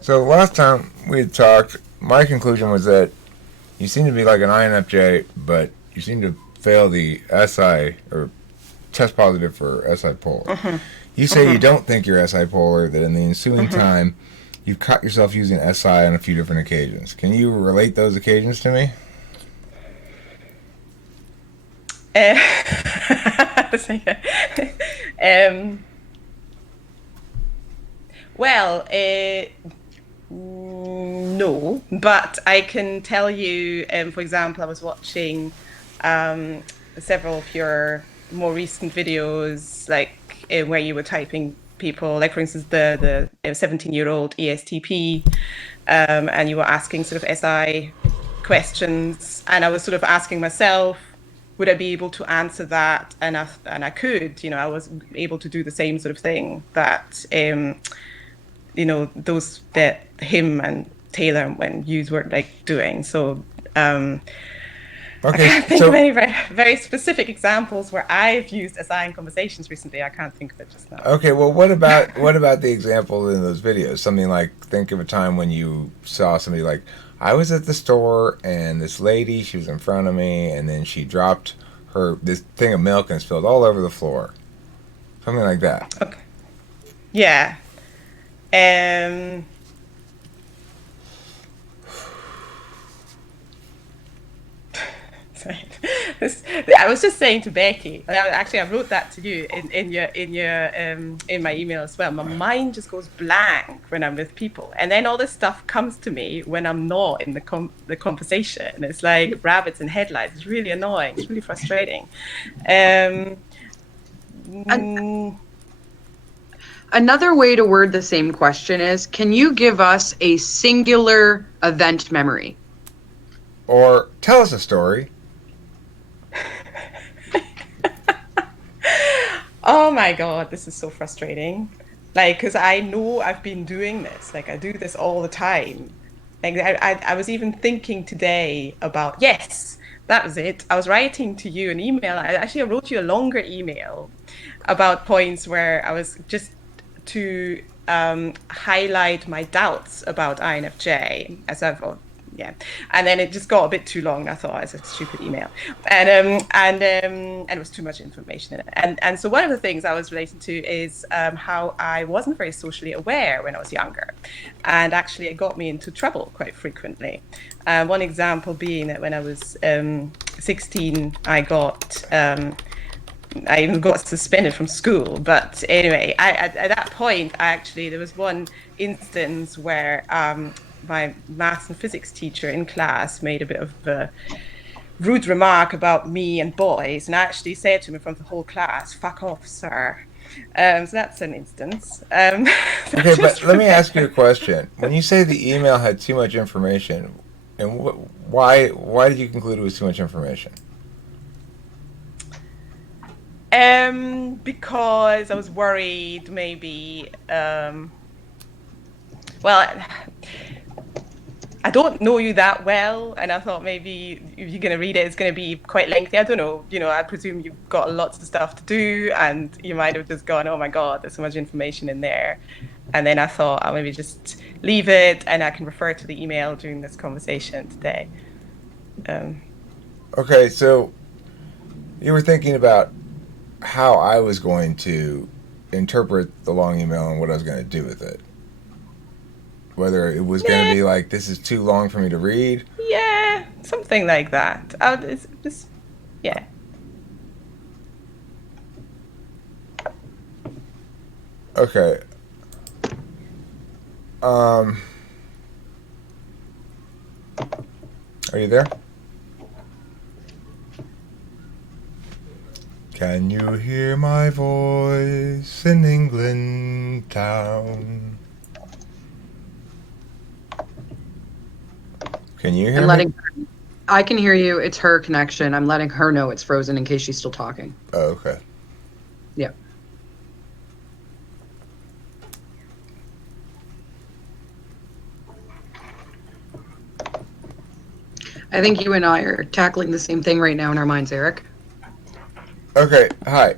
So last time we had talked, my conclusion was that you seem to be like an INFJ, but you seem to fail the SI or test positive for SI polar. Hmm. You say you Hmm. don't think you're SI polar, that in the ensuing Hmm. time, you've caught yourself using SI on a few different occasions. Can you relate those occasions to me? So, yeah. um, well, no, but I can tell you, for example, I was watching um, several of your more recent videos, like where you were typing people, like for instance, the 17-year-old ESTP, and you were asking sort of SI questions, and I was sort of asking myself, would I be able to answer that? And I could, I was able to do the same sort of thing that those that him and Taylor and Hughes were like doing. So I Okay, can't think of so any very, very specific examples where I've used SI in conversations recently. I can't think of it just now. okay, well, what about the example in those videos? Something like, think of a time when you saw somebody like, I was at the store and this lady, she was in front of me, and then she dropped her this thing of milk and spilled all over the floor. Something like that. Okay. Yeah. Um, Sorry. I was just saying to Becky, and actually I wrote that to you in my email as well. My mind just goes blank when I'm with people, and then all this stuff comes to me when I'm not in the conversation. It's like rabbits in headlights. It's really annoying. It's really frustrating. Um, An- mm, Another way to word the same question is, can you give us a singular event memory? Or tell us a story. oh my God, this is so frustrating. Like, because I know I've been doing this. Like, I do this all the time. Like, I was even thinking today about, yes, that was it. I was writing to you an email. I wrote you a longer email about points where I was just to highlight my doubts about INFJ, as I've yeah, and then it just got a bit too long. I thought it's a stupid email, and it was too much information in it. And so one of the things I was relating to is how I wasn't very socially aware when I was younger, and actually it got me into trouble quite frequently. One example being that when I was 16, I even got suspended from school. But anyway, at that point, there was one instance where my maths and physics teacher in class made a bit of a rude remark about me and boys, and I actually said to him in front of the whole class, "Fuck off, sir." So that's an instance. So Okay, but just let me ask you a remember. question. When you say the email had too much information, and why did you conclude it was too much information? Because I was worried maybe well, I don't know you that well, and I thought maybe if you're going to read it, it's going to be quite lengthy. I don't know. I presume you've got lots of stuff to do, and you might have just gone, "Oh my God, there's so much information in there." And then I thought I'll maybe just leave it, and I can refer to the email during this conversation today. Um, Okay, so you were thinking about how I was going to interpret the long email and what I was going to do with it. Whether it was going to yeah, be like, this is too long for me to read. yeah, something like that. It's just, yeah. Okay. Um, are you there? Can you hear my voice in England town? Can you hear I'm me? letting I can hear you. It's her connection. I'm letting her know it's frozen in case she's still talking. Oh, okay. Yeah. I think you and I are tackling the same thing right now in our minds, Eric. Okay, hi.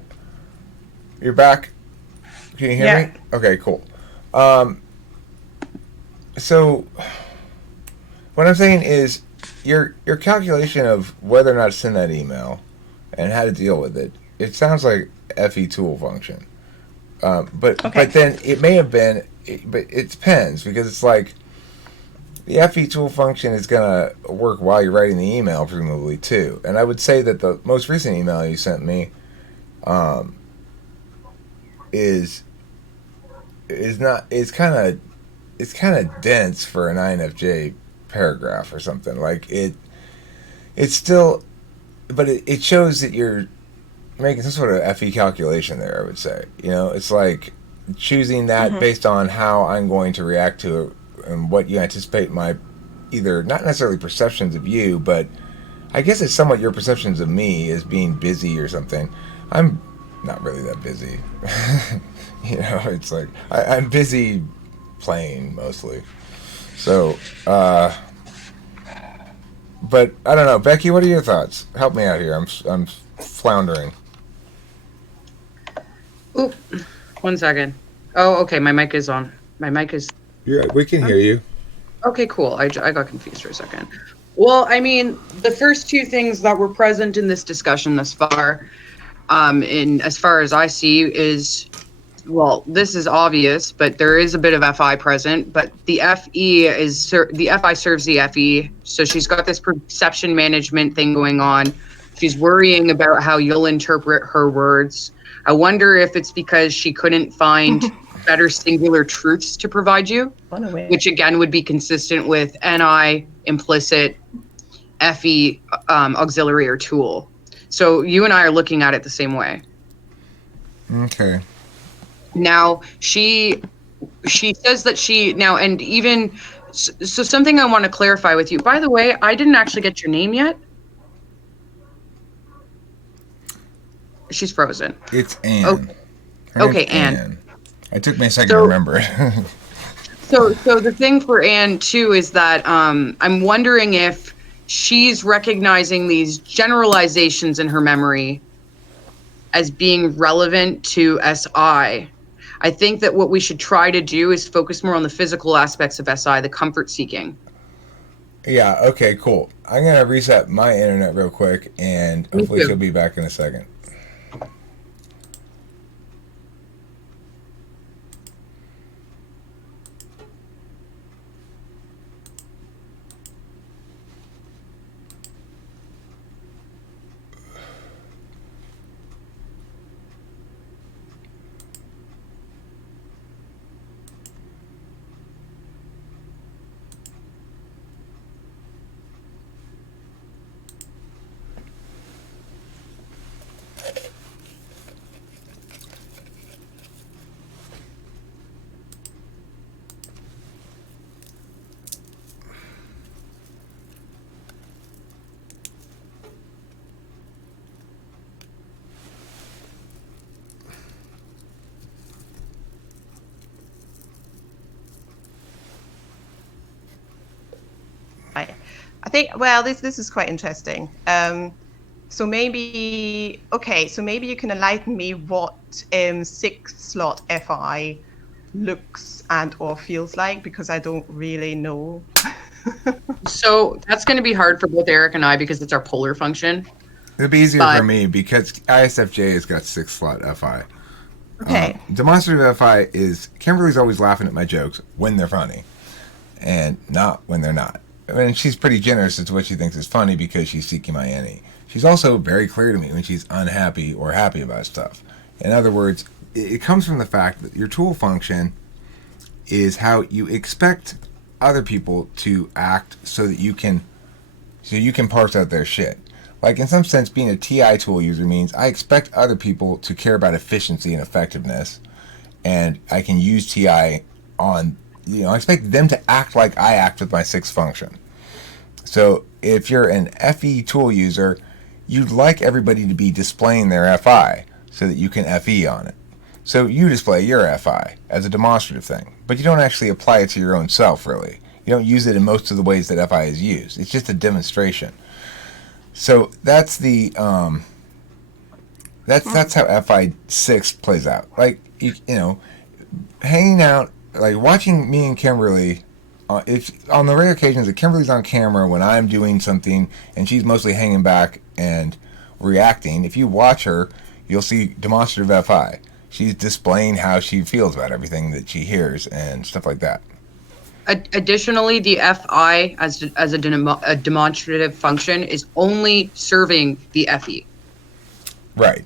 You're back. Can you hear Yeah. me? Okay, cool. Um, So what I'm saying is your calculation of whether or not to send that email and how to deal with it. It sounds like FE tool function. But Okay. then it may have been, but it depends because it's like the FE tool function is gonna work while you're writing the email, presumably too. And I would say that the most recent email you sent me um, is not it's kind of dense for an INFJ paragraph or something. Like it's still, but it shows that you're making some sort of FE calculation there. I would say, it's like choosing that Mm-hmm. based on how I'm going to react to it and what you anticipate my either not necessarily perceptions of you, but I guess it's somewhat your perceptions of me as being busy or something. I'm not really that busy. It's like I'm busy playing mostly. So, but I don't know, Becky. What are your thoughts? Help me out here. I'm floundering. Oop, 1 second. Oh, okay. My mic is on. My mic is. Yeah, we can hear you. Okay, cool. I got confused for a second. Well, I mean, the first two things that were present in this discussion thus far, in as far as I see, is well, this is obvious, but there is a bit of FI present. But the FE the FI serves the FE, so she's got this perception management thing going on. She's worrying about how you'll interpret her words. I wonder if it's because she couldn't find better singular truths to provide you, Run away. which again would be consistent with NI, implicit, FE, auxiliary or tool. So you and I are looking at it the same way. Okay. Now she says that she now and even so something I want to clarify with you. By the way, I didn't actually get your name yet. She's frozen. It's Anne. Okay, Her name's okay, Anne. It took me a second to So remember it. so the thing for Anne too is that I'm wondering if she's recognizing these generalizations in her memory as being relevant to SI. I think that what we should try to do is focus more on the physical aspects of SI, the comfort seeking. Yeah, okay, cool. I'm going to reset my internet real quick, and Me hopefully she'll too. be back in a second. I think, well, this is quite interesting. So maybe, okay, so maybe you can enlighten me what 6-slot FI looks and or feels like, because I don't really know. So that's going to be hard for both Eric and I because it's our polar function. It'll be easier for But me because ISFJ has got 6-slot FI. Okay. Demonstrative FI is Kimberly's always laughing at my jokes when they're funny, and not when they're not. I mean, she's pretty generous as to what she thinks is funny because she's seeking my any. She's also very clear to me when she's unhappy or happy about stuff. In other words, it comes from the fact that your tool function is how you expect other people to act so you can parse out their shit. Like in some sense, being a TI tool user means I expect other people to care about efficiency and effectiveness, and I can use TI on, I expect them to act like I act with my 6th function. So if you're an FE tool user, you'd like everybody to be displaying their FI so that you can FE on it. So you display your FI as a demonstrative thing, but you don't actually apply it to your own self, really. You don't use it in most of the ways that FI is used. It's just a demonstration. So that's the that's how FI 6 plays out. Like you know, hanging out, like watching me and Kimberly if on the rare occasions that Kimberly's on camera when I'm doing something and she's mostly hanging back and reacting, if you watch her, you'll see demonstrative FI. She's displaying how she feels about everything that she hears and stuff like that. Additionally, the FI as a demonstrative function is only serving the FE. Right.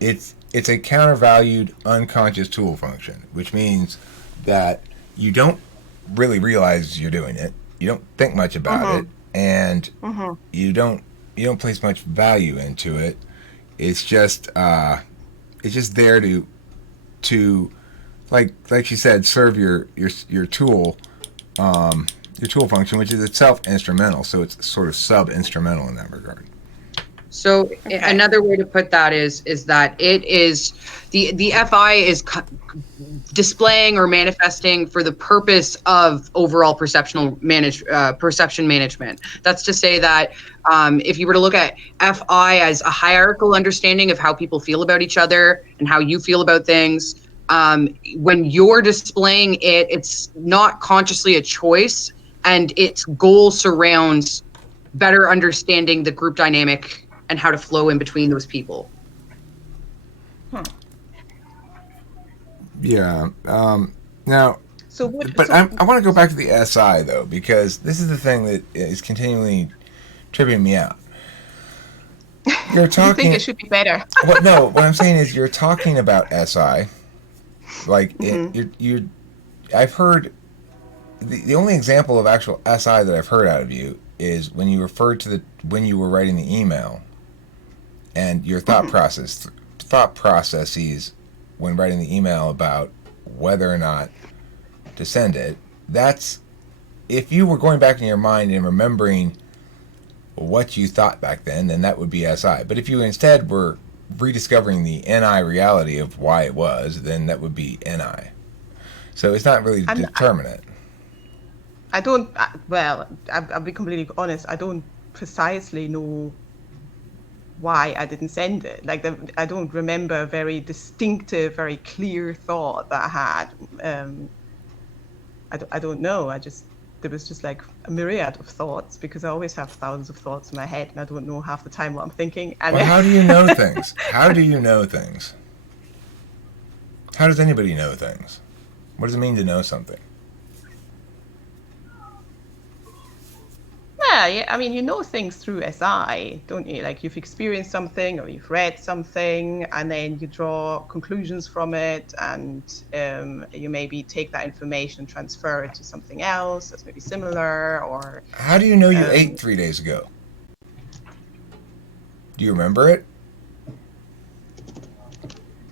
It's a countervalued unconscious tool function, which means that you don't really realize you're doing it. You don't think much about it, and you don't place much value into it. It's just there to like she said, serve your tool function, which is itself instrumental. So it's sort of sub-instrumental in that regard. So another way to put that is that it is the FI is displaying or manifesting for the purpose of overall perception management. That's to say that if you were to look at FI as a hierarchical understanding of how people feel about each other and how you feel about things, when you're displaying it, it's not consciously a choice, and its goal surrounds better understanding the group dynamic and how to flow in between those people. Yeah. Now, I want to go back to the SI though, because this is the thing that is continually tripping me out. You're talking. You think it should be better? No, what I'm saying is you're talking about SI, like I've heard the only example of actual SI that I've heard out of you is when you referred to when you were writing the email, and your thought processes when writing the email about whether or not to send it. That's if you were going back in your mind and remembering what you thought back then that would be SI. But if you instead were rediscovering the NI reality of why it was, then that would be NI. So it's not really determinate. I don't, well, I'll be completely honest, I don't precisely know why I didn't send it. Like, I don't remember a very distinctive, very clear thought that I had. I don't know. There was just like a myriad of thoughts, because I always have thousands of thoughts in my head and I don't know half the time what I'm thinking. And well, how do you know things? How do you know things? How does anybody know things? What does it mean to know something? Yeah, I mean, you know things through SI, don't you? Like, you've experienced something or you've read something, and then you draw conclusions from it, and you maybe take that information and transfer it to something else that's maybe similar, or... How do you know you ate 3 days ago? Do you remember it?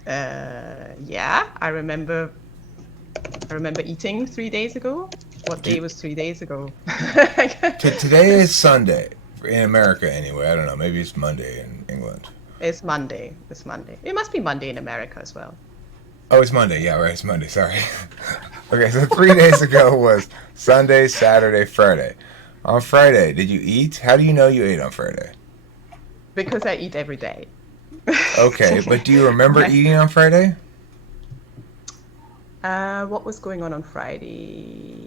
Yeah, I remember eating 3 days ago. What day was 3 days ago? Today is Sunday in America, anyway. I don't know. Maybe it's Monday in England. It's Monday. It must be Monday in America as well. Oh, it's Monday. Yeah, right. It's Monday. Sorry. Okay, so 3 days ago was Sunday, Saturday, Friday. On Friday, did you eat? How do you know you ate on Friday? Because I eat every day. Okay, but do you remember eating on Friday? What was going on Friday?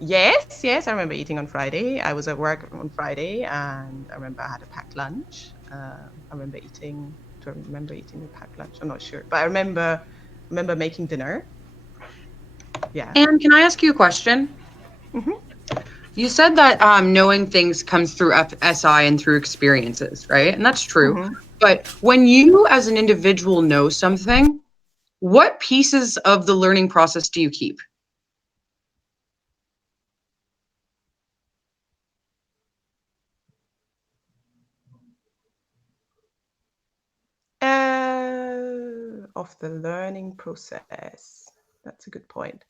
Yes, I remember eating on Friday. I was at work on Friday, and I remember I had a packed lunch. I remember eating. Do I remember eating a packed lunch? I'm not sure, but I remember making dinner. Yeah. And can I ask you a question? Mm-hmm. You said that knowing things comes through SI and through experiences, right? And that's true. Mm-hmm. But when you as an individual know something, what pieces of the learning process do you keep? Of the learning process. That's a good point.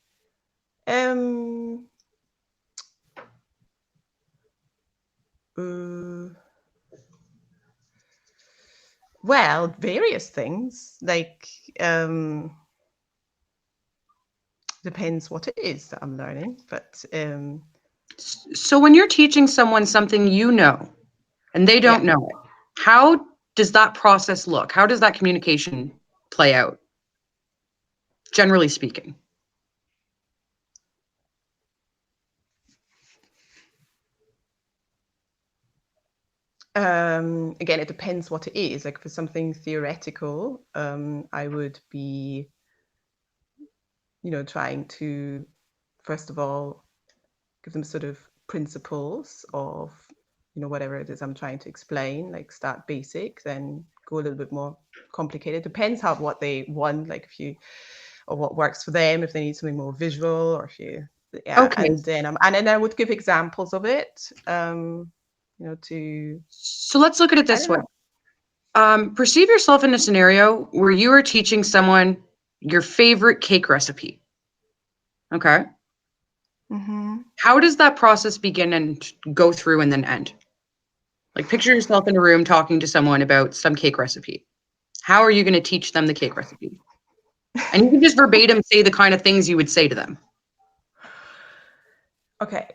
Well, various things, like depends what it is that I'm learning, but so when you're teaching someone something you know and they don't know it, how does that process look? How does that communication play out, generally speaking? Again, it depends what it is. Like for something theoretical, I would be, trying to, first of all, give them sort of principles of, whatever it is I'm trying to explain, like start basic, then go a little bit more complicated. Depends what they want, like or what works for them, if they need something more visual, or Okay. and then I would give examples of it, to. So let's look at it this way. Perceive yourself in a scenario where you are teaching someone your favorite cake recipe. Okay. Mm-hmm. How does that process begin and go through and then end? Like picture yourself in a room talking to someone about some cake recipe. How are you going to teach them the cake recipe? And you can just verbatim say the kind of things you would say to them. Okay.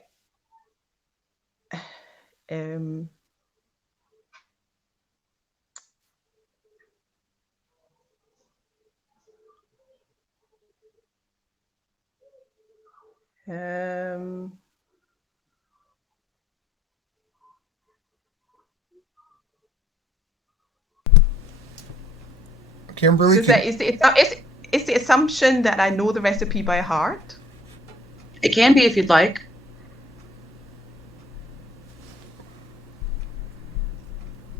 Kimberly, So is the assumption that I know the recipe by heart? It can be if you'd like.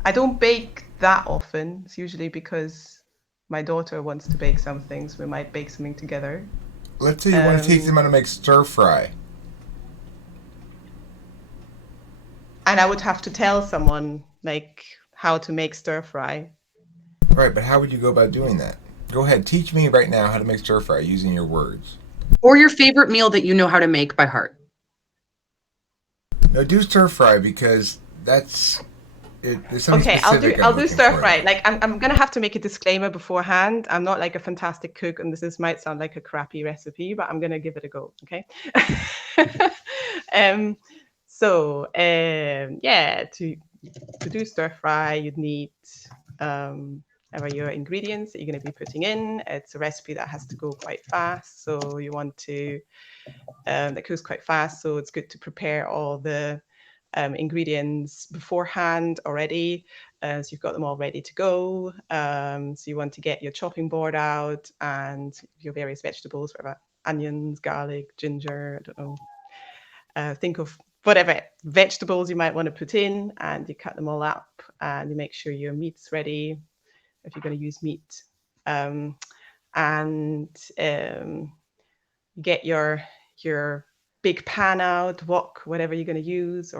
I don't bake that often. It's usually because my daughter wants to bake something, so we might bake something together. let's say you want to teach them how to make stir fry. And I would have to tell someone like how to make stir fry. Right, but how would you go about doing that? Go ahead, teach me right now how to make stir fry using your words. Or your favorite meal that you know how to make by heart. No, do stir fry because there's something Okay, specific I'll I'm do looking stir for fry. there. Like I'm gonna have to make a disclaimer beforehand. I'm not like a fantastic cook, and this might sound like a crappy recipe, but I'm gonna give it a go. Okay. Yeah, to do stir fry, you'd need ever your ingredients that you're going to be putting in. It's a recipe that has to go quite fast, so you want to that goes quite fast. So it's good to prepare all the ingredients beforehand already, so you've got them all ready to go. So you want to get your chopping board out and your various vegetables, whatever, onions, garlic, ginger, I don't know. Think of whatever vegetables you might want to put in, and you cut them all up, and you make sure your meat's ready if you're going to use meat. And you get your big pan out, wok, whatever you're going to use,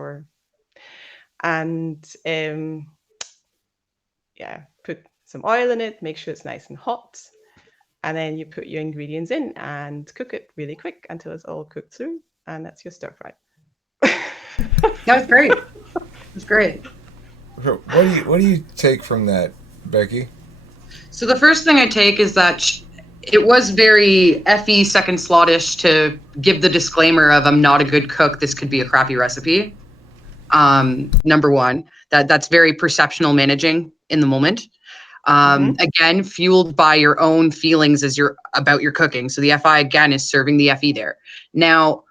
and put some oil in it, make sure it's nice and hot, and then you put your ingredients in and cook it really quick until it's all cooked through, and that's your stir fry. That was great. That's great. What do you take from that, Becky? So the first thing I take is that it was very FE second slottish to give the disclaimer of I'm not a good cook. This could be a crappy recipe. Number one, that's very perceptional managing in the moment. Again, fueled by your own feelings as about your cooking. So the FI again is serving the FE there. Now,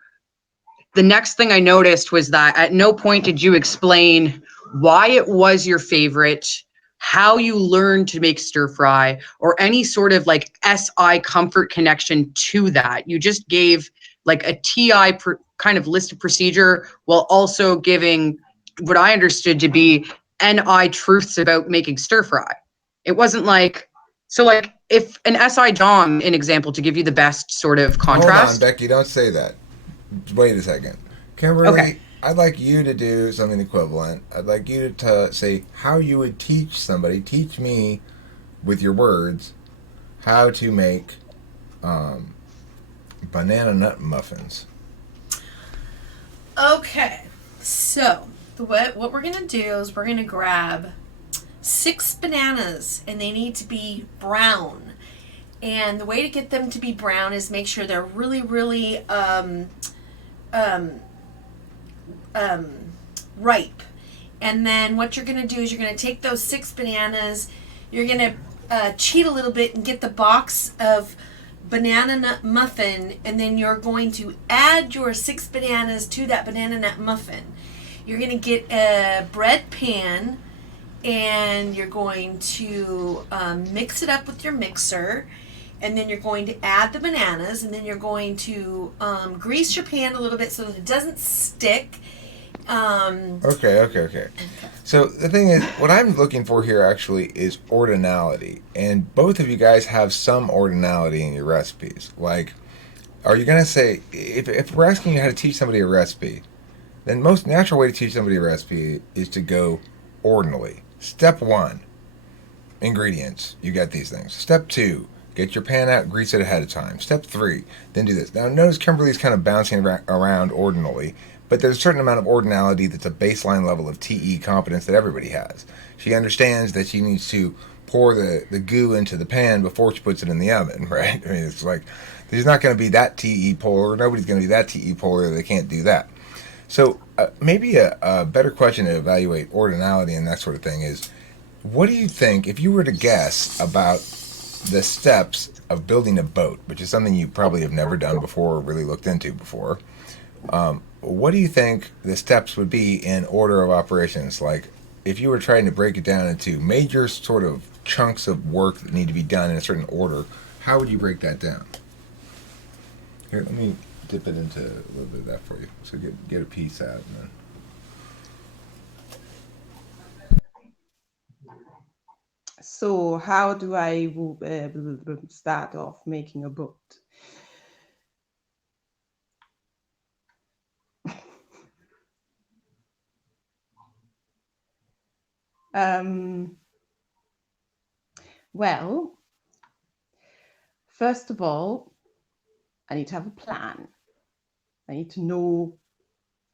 the next thing I noticed was that at no point did you explain why it was your favorite, how you learned to make stir fry, or any sort of like SI comfort connection to that. You just gave like a TI kind of list of procedure while also giving what I understood to be NI truths about making stir fry. It wasn't like, so like if an SI Dom, an example to give you the best sort of contrast. Hold on, Becky, don't say that. Wait a second. Kimberly, Okay. I'd like you to do something equivalent. I'd like you to say how you would teach somebody, teach me with your words, how to make banana nut muffins. Okay, so what we're going to do is we're going to grab 6 bananas, and they need to be brown. And the way to get them to be brown is make sure they're really, really ripe. And then what you're going to do is you're going to take those 6 bananas, you're going to cheat a little bit and get the box of banana nut muffin, and then you're going to add your 6 bananas to that banana nut muffin. You're going to get a bread pan, and you're going to mix it up with your mixer, and then you're going to add the bananas, and then you're going to grease your pan a little bit so that it doesn't stick. Okay. So the thing is, what I'm looking for here actually is ordinality, and both of you guys have some ordinality in your recipes. Like, are you gonna say if we're asking you how to teach somebody a recipe, then most natural way to teach somebody a recipe is to go ordinally. Step 1, ingredients. You got these things. Step 2, get your pan out, grease it ahead of time. Step 3, then do this. Now notice Kimberly's kind of bouncing around ordinally, but there's a certain amount of ordinality that's a baseline level of TE competence that everybody has. She understands that she needs to pour the goo into the pan before she puts it in the oven, right? I mean, it's like, there's not going to be that TE polar. Nobody's going to be that TE polar. They can't do that. So maybe a better question to evaluate ordinality and that sort of thing is, what do you think, if you were to guess about the steps of building a boat, which is something you probably have never done before or really looked into before, what do you think the steps would be in order of operations? Like, if you were trying to break it down into major sort of chunks of work that need to be done in a certain order, how would you break that down? Here, let me dip it into a little bit of that for you. So get a piece out. And then. So how do I start off making a boat? Well, first of all, I need to have a plan. I need to know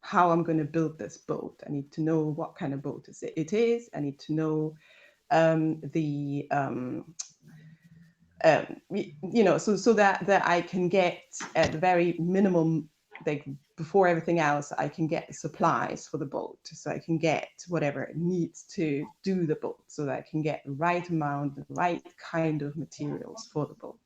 how I'm going to build this boat. I need to know what kind of boat it is. I need to know so that I can get at the very minimum, like before everything else, I can get the supplies for the boat. So I can get whatever it needs to do the boat, so that I can get the right amount, the right kind of materials for the boat.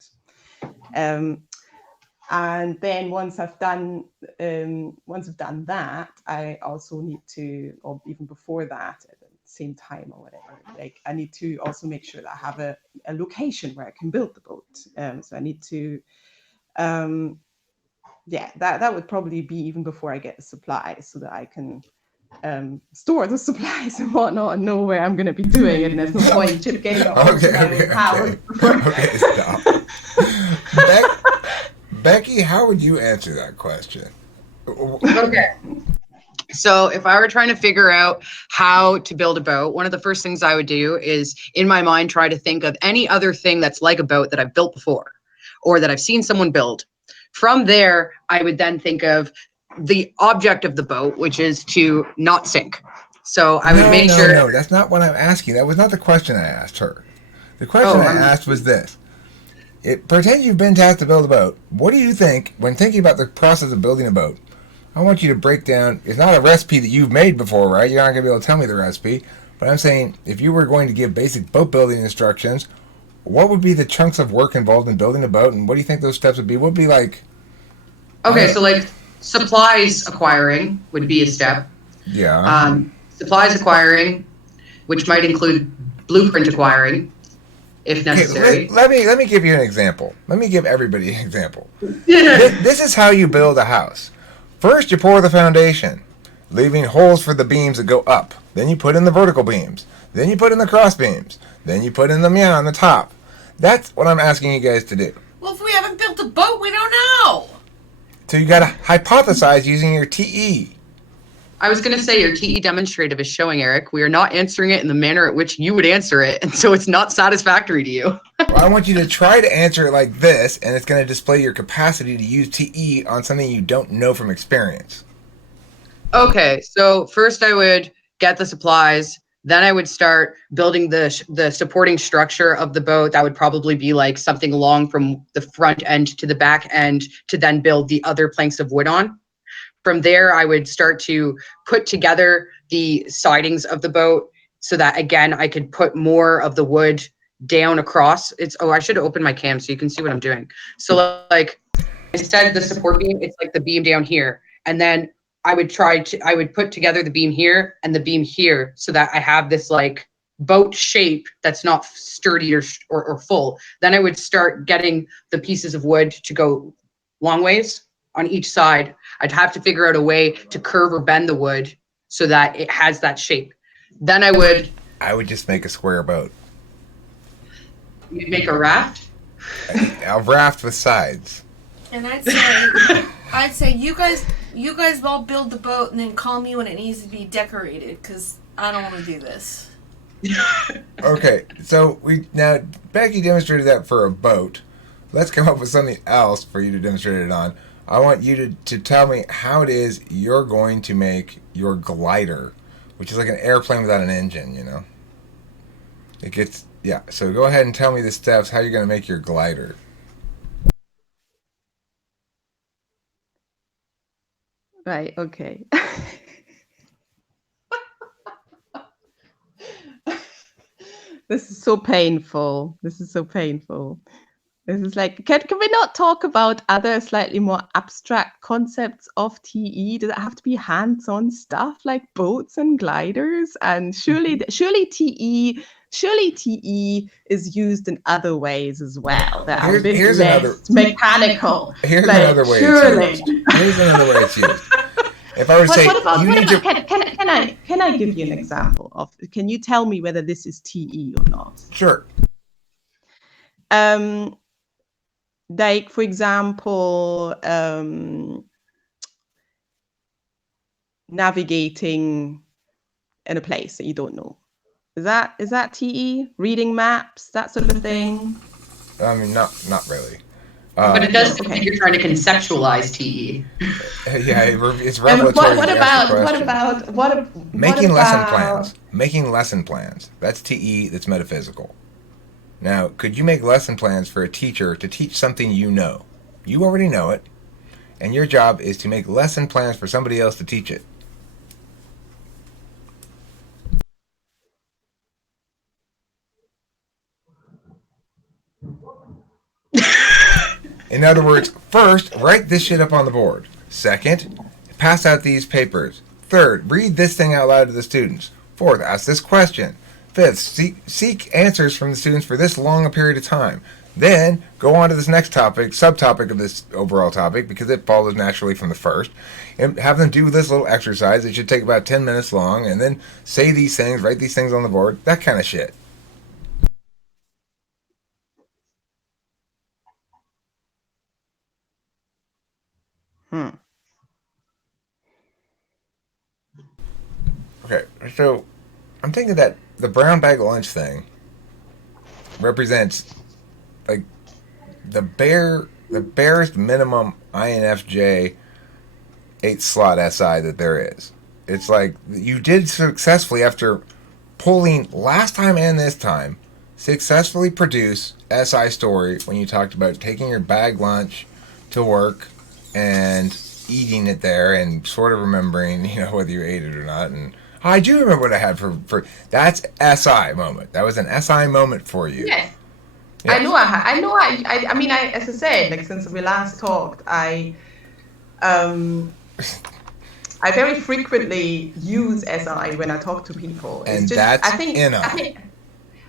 And then once I've done that, I also need to, or even before that, at the same time or whatever, like I need to also make sure that I have a location where I can build the boat. So I need to, that would probably be even before I get the supplies, so that I can store the supplies and whatnot and know where I'm going to be doing it. And there's no point Chip getting it onto my own house. Okay, stop. Becky, how would you answer that question? Okay. So if I were trying to figure out how to build a boat, one of the first things I would do is, in my mind, try to think of any other thing that's like a boat that I've built before or that I've seen someone build. From there, I would then think of the object of the boat, which is to not sink. So I would make sure... No, that's not what I'm asking. That was not the question I asked her. The question I asked was this. Pretend you've been tasked to build a boat. What do you think, when thinking about the process of building a boat, I want you to break down, it's not a recipe that you've made before, right? You're not going to be able to tell me the recipe. But I'm saying, if you were going to give basic boat building instructions, what would be the chunks of work involved in building a boat, and what do you think those steps would be? What would be like... Okay, so like supplies acquiring would be a step. Yeah. Supplies acquiring, which might include blueprint acquiring, if necessary. Okay, let me give you an example. Let me give everybody an example. This is how you build a house. First, you pour the foundation, leaving holes for the beams that go up. Then you put in the vertical beams. Then you put in the cross beams. Then you put in the on the top. That's what I'm asking you guys to do. Well, if we haven't built a boat, we don't know. So you got to hypothesize using your TE. I was going to say your TE demonstrative is showing, Eric. We are not answering it in the manner at which you would answer it, and so it's not satisfactory to you. Well, I want you to try to answer it like this, and it's going to display your capacity to use TE on something you don't know from experience. Okay, so first I would get the supplies. Then I would start building the supporting structure of the boat. That would probably be like something long from the front end to the back end to then build the other planks of wood on. From there, I would start to put together the sidings of the boat so that, again, I could put more of the wood down across. I should open my cam so you can see what I'm doing. So like I said, the support beam, it's like the beam down here. And then I would put together the beam here and the beam here so that I have this like boat shape that's not sturdy or full. Then I would start getting the pieces of wood to go long ways on each side. I'd have to figure out a way to curve or bend the wood so that it has that shape. Then I would just make a square boat. You'd make a raft? A raft with sides. And I'd say you guys all build the boat and then call me when it needs to be decorated, because I don't want to do this. Okay, so now Beckie demonstrated that for a boat. Let's come up with something else for you to demonstrate it on. I want you to tell me how it is you're going to make your glider, which is like an airplane without an engine, you know? So go ahead and tell me the steps, how you're going to make your glider. Right, okay. This is so painful. This is like, can we not talk about other slightly more abstract concepts of TE? Does it have to be hands-on stuff like boats and gliders? And surely TE is used in other ways as well. That are a bit less mechanical. Here's another way it's used. If I were to say, can I give you an example of? Can you tell me whether this is TE or not? Sure. Like for example, navigating in a place that you don't know. Is that TE? Reading maps, that sort of thing? I mean, not really. But it does seem like you're trying to conceptualize TE. Yeah, it's revelatory. What about making lesson plans? Making lesson plans. That's TE. That's metaphysical. Now, could you make lesson plans for a teacher to teach something you know? You already know it, and your job is to make lesson plans for somebody else to teach it. In other words, first, write this shit up on the board. Second, pass out these papers. Third, read this thing out loud to the students. Fourth, ask this question. Fifth, seek answers from the students for this long a period of time. Then, go on to this next topic, subtopic of this overall topic, because it follows naturally from the first, and have them do this little exercise. It should take about 10 minutes long, and then say these things, write these things on the board, that kind of shit. Okay, so I'm thinking that the brown bag lunch thing represents like the barest minimum INFJ 8-slot SI that there is. It's like you did successfully, after pulling last time and this time, successfully produce SI story when you talked about taking your bag lunch to work and eating it there and sort of remembering, whether you ate it or not. And I do remember what I had for that's SI moment. That was an SI moment for you. Yes. Yeah. I mean, as I said, like since we last talked, I very frequently use SI when I talk to people. It's and just, that's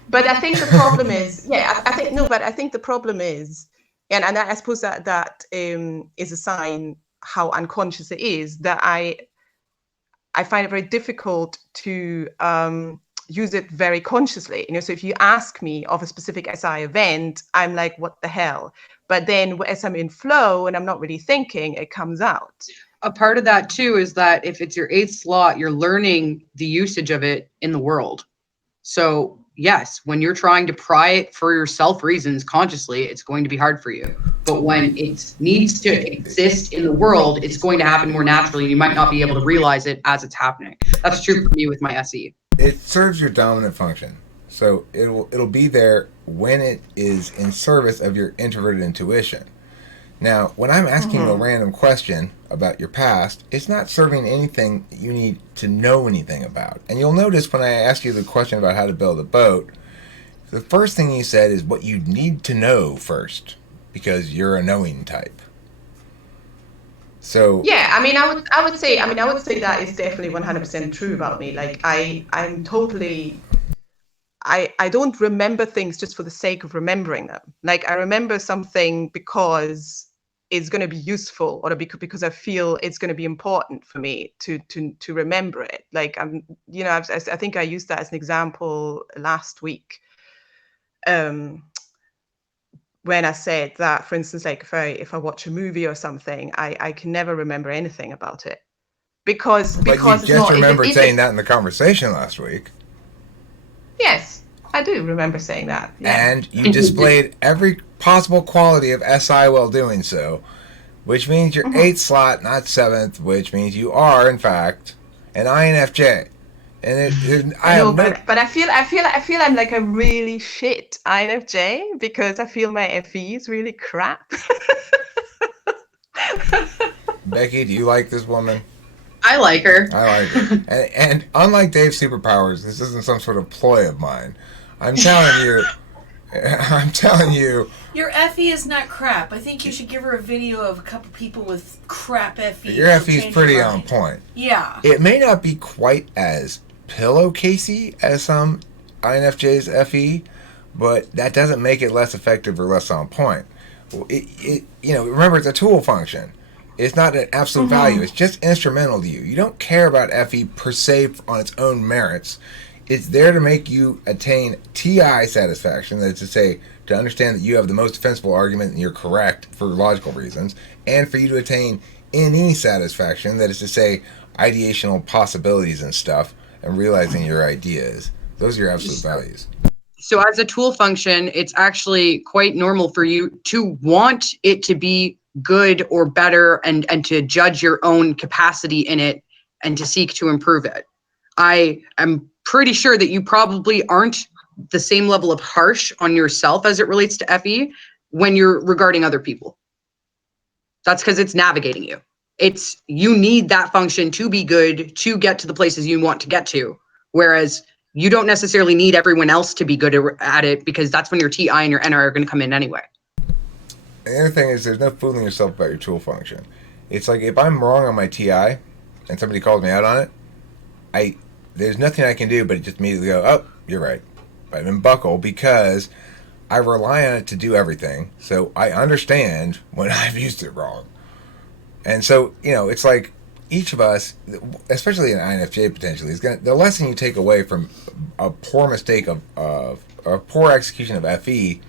but I think the problem is, I think the problem is, and I suppose that is a sign how unconscious it is, that I find it very difficult to use it very consciously. So if you ask me of a specific SI event, I'm like, what the hell? But then as I'm in flow and I'm not really thinking, it comes out. A part of that too is that if it's your 8th slot, you're learning the usage of it in the world. So yes, when you're trying to pry it for yourself reasons consciously, it's going to be hard for you. But when it needs to exist in the world, it's going to happen more naturally. And you might not be able to realize it as it's happening. That's true for me with my SE. It serves your dominant function. So it'll be there when it is in service of your introverted intuition. Now, when I'm asking a random question about your past, it's not serving anything that you need to know anything about. And you'll notice when I ask you the question about how to build a boat, the first thing you said is what you need to know first, because you're a knowing type. So Yeah, I mean, I would say that is definitely 100% true about me. Like, I'm totally, I don't remember things just for the sake of remembering them. Like, I remember something because it's going to be useful, or because I feel it's going to be important for me to remember it. Like, I think I used that as an example last week. Um, when I said that, for instance, like if I watch a movie or something, I can never remember anything about it because but you it's just not remembered if saying it's that in the conversation last week. yes, I do remember saying that. Yeah. And you displayed every possible quality of SI while doing so, which means you're Mhm. 8th slot, not 7th, which means you are, in fact, an INFJ. And I I have know, no. but I feel I'm like a really shit INFJ because I feel my FE is really crap. Becky, do you like this woman? I like her. I like her. And unlike Dave's superpowers, this isn't some sort of ploy of mine. I'm telling you, I'm telling you, Your Effie is not crap. I think you should give her a video of a couple people with crap Effie. your She'll FE is change her pretty on mind. point. Yeah. It may not be quite as pillowcasey as some INFJ's FE, but that doesn't make it less effective or less on point. Remember, it's a tool function. It's not an absolute value. Mhm. It's just instrumental to you. You don't care about FE per se on its own merits. It's there to make you attain TI satisfaction, that is to say, to understand that you have the most defensible argument and you're correct for logical reasons, and for you to attain NE satisfaction, that is to say, ideational possibilities and stuff, and realizing your ideas. Those are your absolute values. So as a tool function, it's actually quite normal for you to want it to be good or better and to judge your own capacity in it and to seek to improve it. I am pretty sure that you probably aren't the same level of harsh on yourself as it relates to FE when you're regarding other people. That's because it's navigating you. You need that function to be good to get to the places you want to get to. Whereas you don't necessarily need everyone else to be good at it, because that's when your TI and your NR are going to come in anyway. And the other thing is, there's no fooling yourself about your tool function. It's like if I'm wrong on my TI and somebody calls me out on it, I there's nothing I can do but just immediately go, oh, you're right. But I'm in buckle because I rely on it to do everything. So I understand when I've used it wrong. And so, it's like each of us, especially an INFJ potentially, the lesson you take away from a poor mistake of a poor execution of FE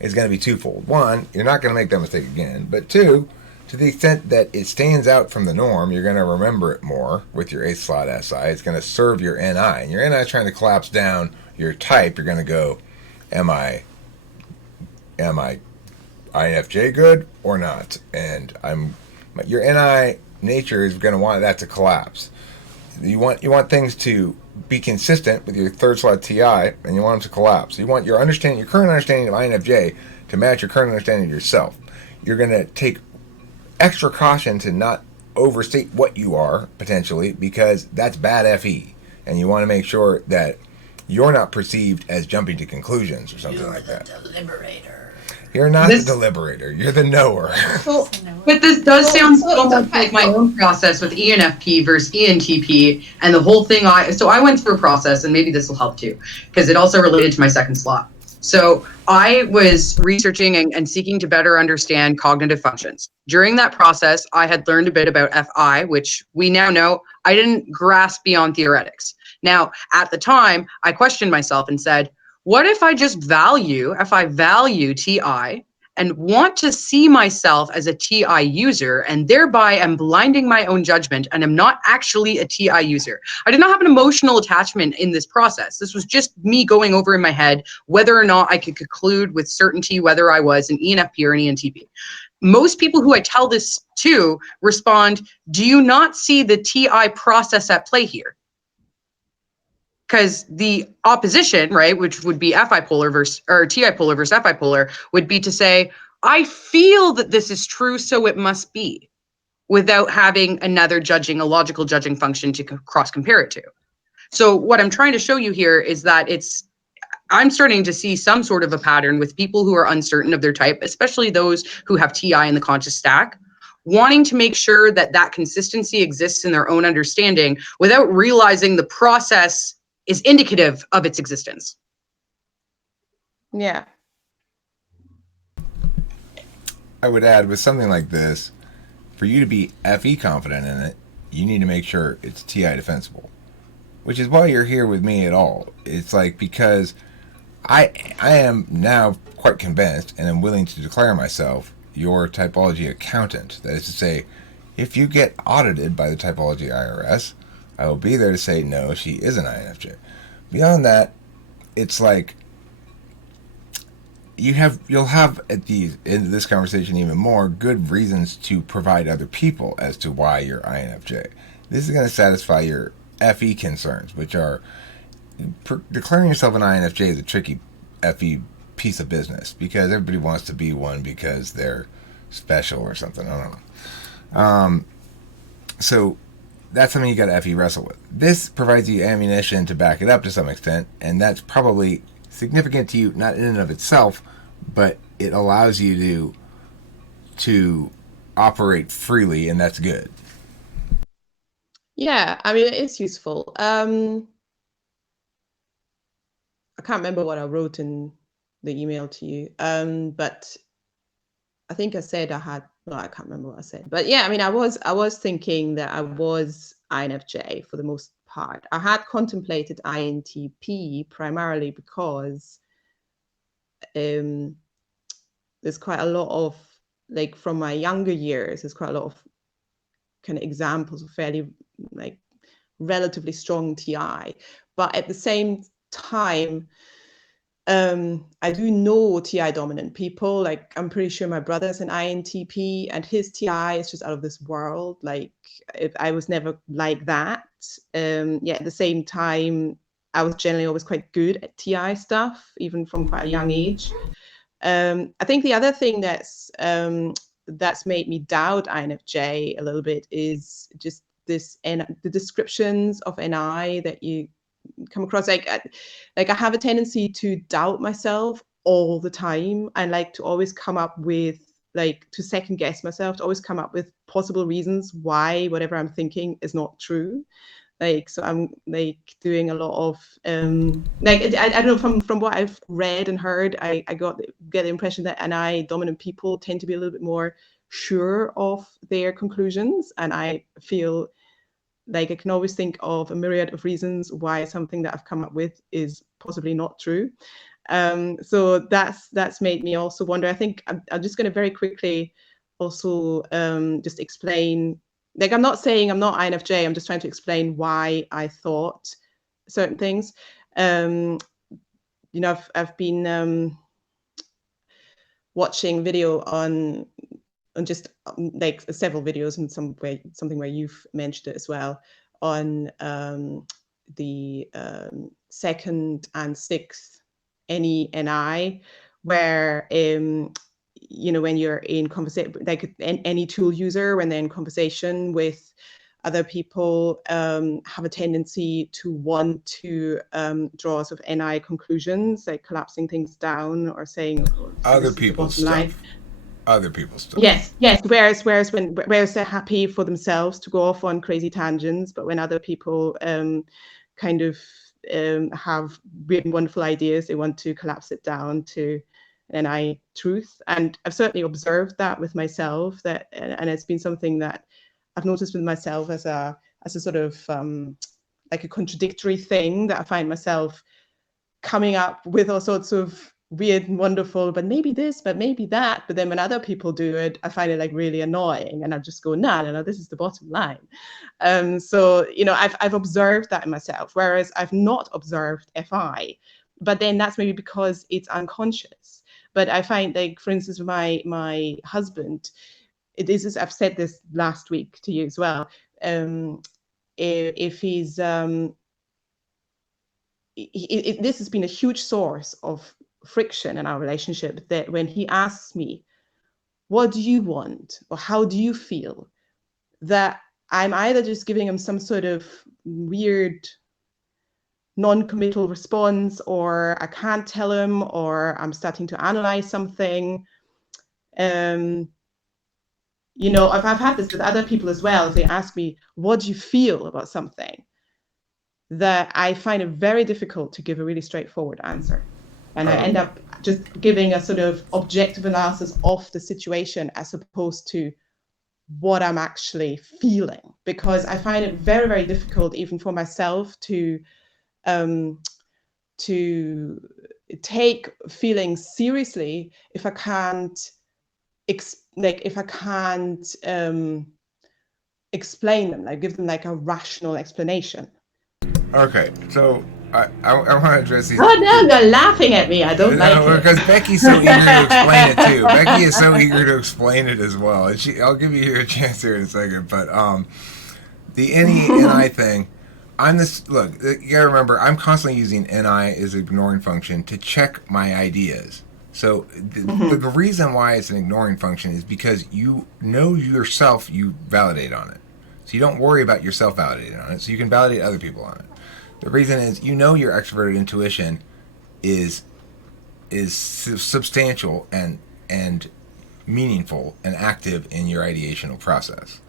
is going to be twofold. One, you're not going to make that mistake again. But two, to the extent that it stands out from the norm, you're going to remember it more with your 8th slot SI. It's going to serve your NI. And your NI is trying to collapse down your type. You're going to go, am I INFJ good or not? And your NI nature is going to want that to collapse. You want things to be consistent with your 3rd slot TI, and you want them to collapse. You want your current understanding of INFJ to match your current understanding of yourself. You're going to take extra caution to not overstate what you are potentially, because that's bad FE, and you want to make sure that you're not perceived as jumping to conclusions or something like that. Deliberator. You're not the deliberator. You're the knower. Well, but this does sound so much like my own process with ENFP versus ENTP, and the whole thing. I went through a process, and maybe this will help too, because it also related to my 2nd slot. So I was researching and seeking to better understand cognitive functions. During that process, I had learned a bit about FI, which we now know I didn't grasp beyond theoretics. Now, at the time, I questioned myself and said, what if I value TI and want to see myself as a TI user, and thereby am blinding my own judgment and am not actually a TI user? I did not have an emotional attachment in this process. This was just me going over in my head whether or not I could conclude with certainty whether I was an ENFP or an ENTP. Most people who I tell this to respond, do you not see the TI process at play here? Because the opposition, right, which would be FI polar versus, or TI polar versus FI polar, would be to say, I feel that this is true, so it must be, without having a logical judging function to cross compare it to. So what I'm trying to show you here is that I'm starting to see some sort of a pattern with people who are uncertain of their type, especially those who have TI in the conscious stack, wanting to make sure that that consistency exists in their own understanding without realizing the process is indicative of its existence. Yeah. I would add with something like this, for you to be FE confident in it, you need to make sure it's TI defensible. Which is why you're here with me at all. It's like because I am now quite convinced and am willing to declare myself your typology accountant. That is to say, if you get audited by the typology IRS, I will be there to say no, she is an INFJ. Beyond that, it's like you'll have at these in this conversation even more good reasons to provide other people as to why you're INFJ. This is going to satisfy your FE concerns, which are declaring yourself an INFJ is a tricky FE piece of business because everybody wants to be one because they're special or something. I don't know. So that's something you got to FE wrestle with. This provides you ammunition to back it up to some extent, and that's probably significant to you, not in and of itself, but it allows you to operate freely, and that's good. Yeah, I mean, it is useful. I can't remember what I wrote in the email to you, but I think I said I can't remember what I said. But yeah, I mean, I was thinking that I was INFJ for the most part. I had contemplated INTP primarily because there's quite a lot of, like, from my younger years, there's quite a lot of kind of examples of fairly, like, relatively strong TI. But at the same time, I do know TI dominant people. Like, I'm pretty sure my brother's an INTP and his TI is just out of this world. Like, I was never like that. Yeah, at the same time, I was generally always quite good at TI stuff, even from quite a young age. I think the other thing that's made me doubt INFJ a little bit is just the descriptions of NI that you come across. Like I have a tendency to doubt myself all the time and like to always come up with, like, to second guess myself, to always come up with possible reasons why whatever I'm thinking is not true. Like, so I'm like doing a lot of like, I don't know, from what I've read and heard, I get the impression that NI dominant people tend to be a little bit more sure of their conclusions, and I feel like I can always think of a myriad of reasons why something that I've come up with is possibly not true. So that's made me also wonder. I think I'm just going to very quickly also just explain. Like, I'm not saying I'm not INFJ. I'm just trying to explain why I thought certain things. You know, I've been watching video on just like several videos in some way, something where you've mentioned it as well, on the second and sixth NI, where you know, when you're in conversation, like any tool user, when they're in conversation with other people, have a tendency to want to draw sort of NI conclusions, like collapsing things down or saying, oh, Other people's stuff. line. Other people's stuff. Yes. Whereas they're happy for themselves to go off on crazy tangents, but when other people kind of have really wonderful ideas, they want to collapse it down to an truth. And I've certainly observed that with myself, that, and it's been something that I've noticed with myself as a sort of like a contradictory thing, that I find myself coming up with all sorts of weird and wonderful, but maybe this, but maybe that. But then when other people do it, I find it like really annoying, and I just go, no, this is the bottom line. So, you know, I've observed that in myself, whereas I've not observed FI. But then that's maybe because it's unconscious. But I find, like, for instance, my husband, I've said this last week to you as well. If he's this has been a huge source of friction in our relationship, that when he asks me, what do you want, or how do you feel, that I'm either just giving him some sort of weird non-committal response, or I can't tell him, or I'm starting to analyze something. I've had this with other people as well. If they ask me, what do you feel about something? That I find it very difficult to give a really straightforward answer. And I end up just giving a sort of objective analysis of the situation as opposed to what I'm actually feeling, because I find it very, very difficult even for myself to take feelings seriously if I can't explain them, like give them like a rational explanation. Okay, so I want to address these. Oh no, you're laughing at me. I don't like it. Because Beckie's so eager to explain it too. Becky is so eager to explain it as well. And I'll give you a chance here in a second. But the NE NI thing, look, you gotta remember, I'm constantly using NI as an ignoring function to check my ideas. So the reason why it's an ignoring function is because you know yourself, you validate on it. So you don't worry about yourself validating on it. So you can validate other people on it. The reason is your extroverted intuition is substantial and meaningful and active in your ideational process,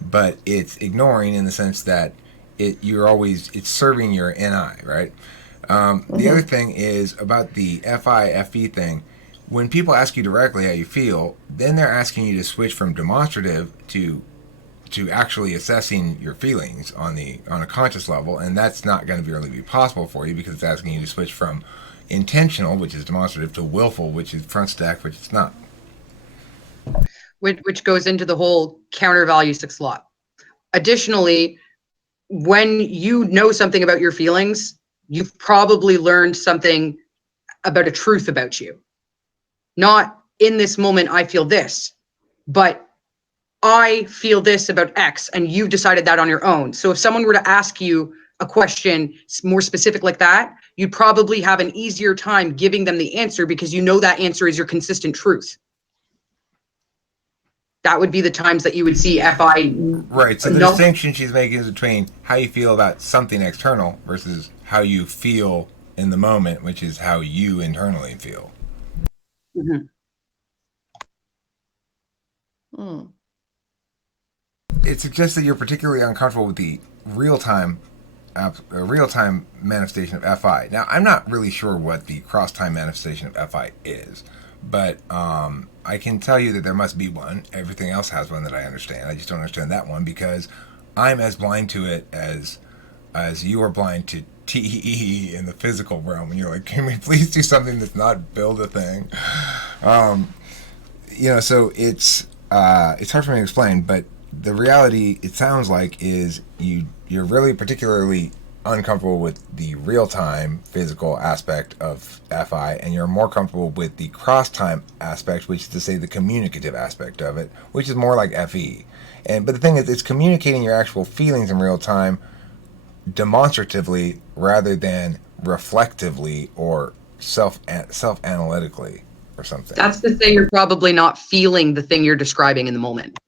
but it's ignoring in the sense that it's serving your NI, right? The other thing is about the FI-FE thing. When people ask you directly how you feel, then they're asking you to switch from demonstrative to actually assessing your feelings on a conscious level, and that's not going to really be possible for you because it's asking you to switch from intentional, which is demonstrative, to willful, which is front stack, which is not. Which goes into the whole counter value 6 law. Additionally, when you know something about your feelings, you've probably learned something about a truth about you. Not in this moment I feel this, but I feel this about X, and you've decided that on your own. So if someone were to ask you a question more specific like that, you'd probably have an easier time giving them the answer because you know that answer is your consistent truth. That would be the times that you would see FI. Right. So the distinction she's making is between how you feel about something external versus how you feel in the moment, which is how you internally feel. It suggests that you're particularly uncomfortable with the real-time manifestation of FI. Now, I'm not really sure what the cross-time manifestation of FI is, but I can tell you that there must be one. Everything else has one that I understand. I just don't understand that one because I'm as blind to it as you are blind to TEE in the physical realm. And you're like, can we please do something that's not build a thing? So it's hard for me to explain, but the reality, it sounds like, is you're really particularly uncomfortable with the real-time physical aspect of FI, and you're more comfortable with the cross-time aspect, which is to say the communicative aspect of it, which is more like FE. But the thing is, it's communicating your actual feelings in real time demonstratively rather than reflectively or self-analytically or something. That's the thing. You're probably not feeling the thing you're describing in the moment.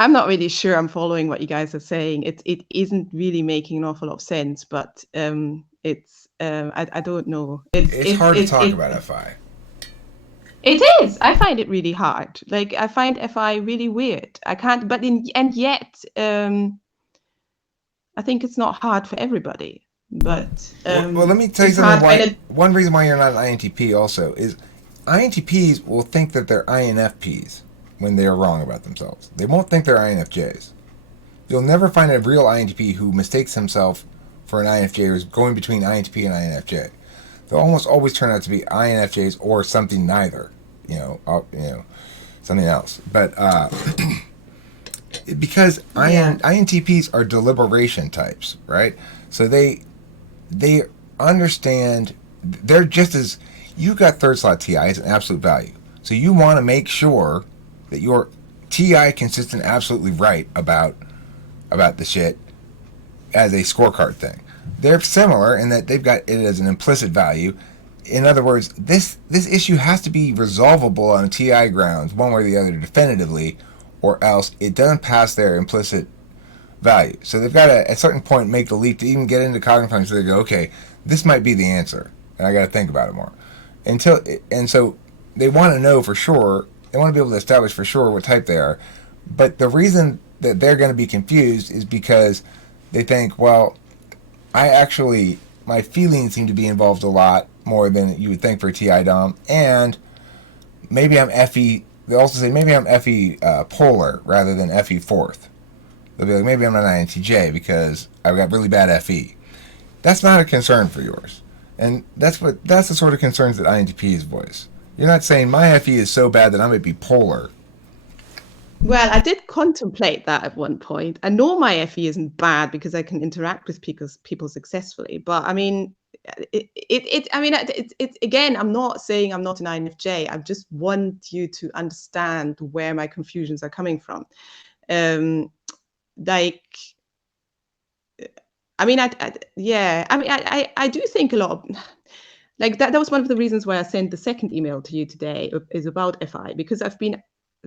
I'm not really sure I'm following what you guys are saying. It isn't really making an awful lot of sense, but I don't know. It's hard to talk about FI. It is. I find it really hard. Like, I find FI really weird. I can't. But yet, I think it's not hard for everybody. But well, let me tell you something. One reason why you're not an INTP also is INTPs will think that they're INFPs when they are wrong about themselves. They won't think they're INFJs. You'll never find a real INTP who mistakes himself for an INFJ or is going between INTP and INFJ. They'll almost always turn out to be INFJs or something neither. Something else. But because INTPs are deliberation types, right? So they understand. They're just as you got third slot TI as an absolute value. So you want to make sure that your TI consistent absolutely right about the shit as a scorecard thing. They're similar in that they've got it as an implicit value. In other words, this issue has to be resolvable on TI grounds, one way or the other, definitively, or else it doesn't pass their implicit value. So they've got to, at a certain point, make the leap to even get into cognitive function. So they go, okay, this might be the answer, and I got to think about it more. And so they want to know for sure they want to be able to establish for sure what type they are. But the reason that they're going to be confused is because they think, well, my feelings seem to be involved a lot more than you would think for a TI Dom, and maybe I'm FE. They also say maybe I'm FE polar rather than FE fourth. They'll be like, maybe I'm an INTJ because I've got really bad FE. That's not a concern for yours, and that's the sort of concerns that INTPs voice. You're not saying my FE is so bad that I might be polar. Well, I did contemplate that at one point. I know my FE isn't bad because I can interact with people successfully. But I mean, again, I'm not saying I'm not an INFJ. I just want you to understand where my confusions are coming from. Like, I mean, I do think a lot of, like that was one of the reasons why I sent the second email to you today is about FI, because I've been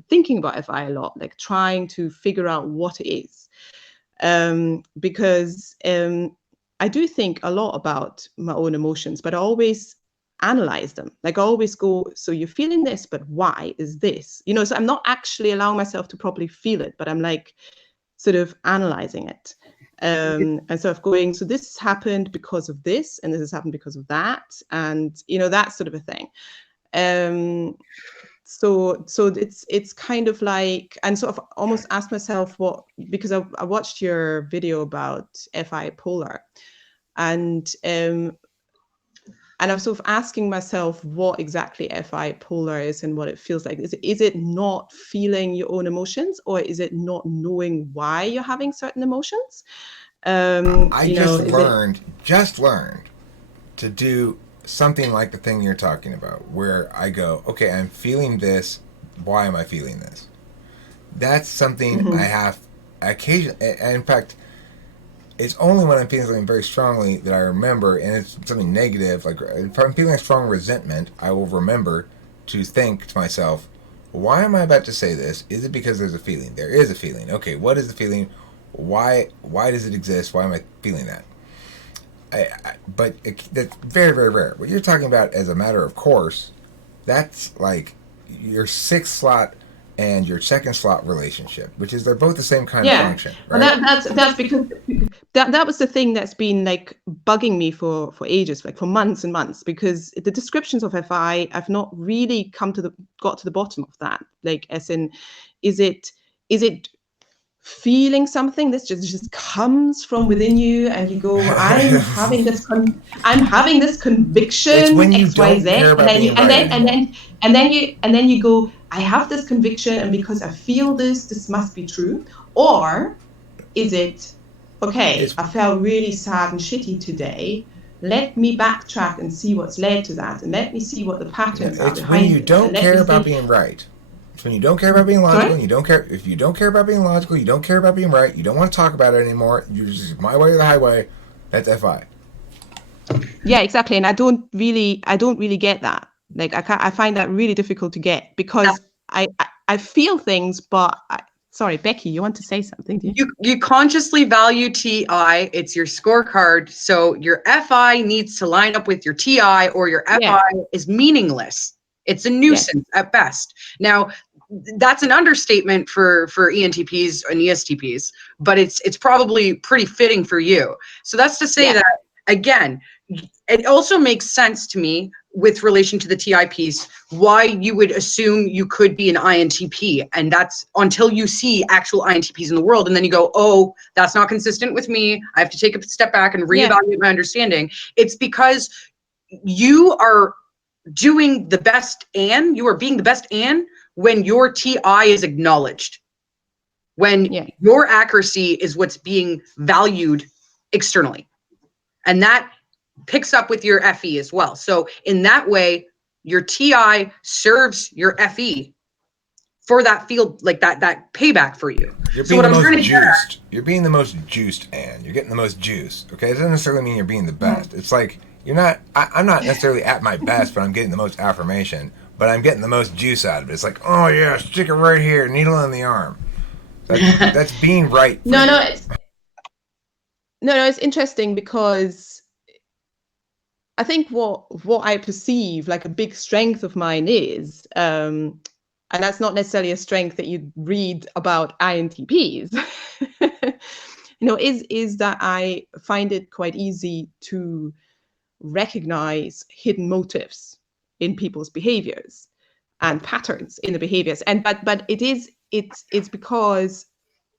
thinking about FI a lot, like trying to figure out what it is. Because I do think a lot about my own emotions, but I always analyze them. Like I always go, so you're feeling this, but why is this? You know, so I'm not actually allowing myself to properly feel it, but I'm like sort of analyzing it. And sort of going, so this happened because of this, and this has happened because of that, and you know, that sort of a thing. So it's kind of like, and sort of almost ask myself what, because I watched your video about FI polar, and I'm sort of asking myself what exactly FI polar is and what it feels like. Is it not feeling your own emotions, or is it not knowing why you're having certain emotions? I just learned to do something like the thing you're talking about, where I go, okay, I'm feeling this. Why am I feeling this? That's something I have occasionally. In fact, it's only when I'm feeling something very strongly that I remember, and it's something negative. Like if I'm feeling a strong resentment, I will remember to think to myself, why am I about to say this? Is it because there's a feeling? There is a feeling. Okay, what is the feeling? Why does it exist? Why am I feeling that? That's very, very rare. What you're talking about as a matter of course, that's like your sixth slot and your second slot relationship, which is they're both the same kind of function, right? Well, that's because that was the thing that's been like bugging me for ages, like for months and months, because the descriptions of FI, I've not really got to the bottom of that. Like, as in, is it feeling something that just comes from within you, and you go, I'm having this conviction, it's when you X, Y, Z, and then you go, I have this conviction, and because I feel this must be true. Or is it, okay, I felt really sad and shitty today, let me backtrack and see what's led to that, and let me see what the patterns are behind it. It's when you don't care about being right. When you don't care about being logical, and if you don't care about being logical, you don't care about being right, you don't want to talk about it anymore, you're just my way or the highway, that's FI. Yeah, exactly. And I don't really get that. Like I find that really difficult to get, because I feel things, but sorry, Becky, you want to say something? Do you? You consciously value TI. It's your scorecard. So your FI needs to line up with your TI, or your FI is meaningless. It's a nuisance at best. Now, that's an understatement for ENTPs and ESTPs, but it's probably pretty fitting for you. So that's to say that, again, it also makes sense to me with relation to the TI piece, why you would assume you could be an INTP. And that's until you see actual INTPs in the world. And then you go, oh, that's not consistent with me. I have to take a step back and reevaluate my understanding. It's because you are doing the best, and you are being the best when your TI is acknowledged, when your accuracy is what's being valued externally. And that picks up with your FE as well. So in that way, your TI serves your FE for that field, like that payback for you. You're being the most juiced. You're being the most juiced, and you're getting the most juice. Okay, it doesn't necessarily mean you're being the best. It's like you're not. I'm not necessarily at my best, but I'm getting the most affirmation. But I'm getting the most juice out of it. It's like, oh yeah, stick it right here, needle in the arm. That's being right. No, it's interesting, because I think what I perceive like a big strength of mine is, and that's not necessarily a strength that you read about INTPs, is that I find it quite easy to recognize hidden motives in people's behaviors and patterns in the behaviors. And but it's because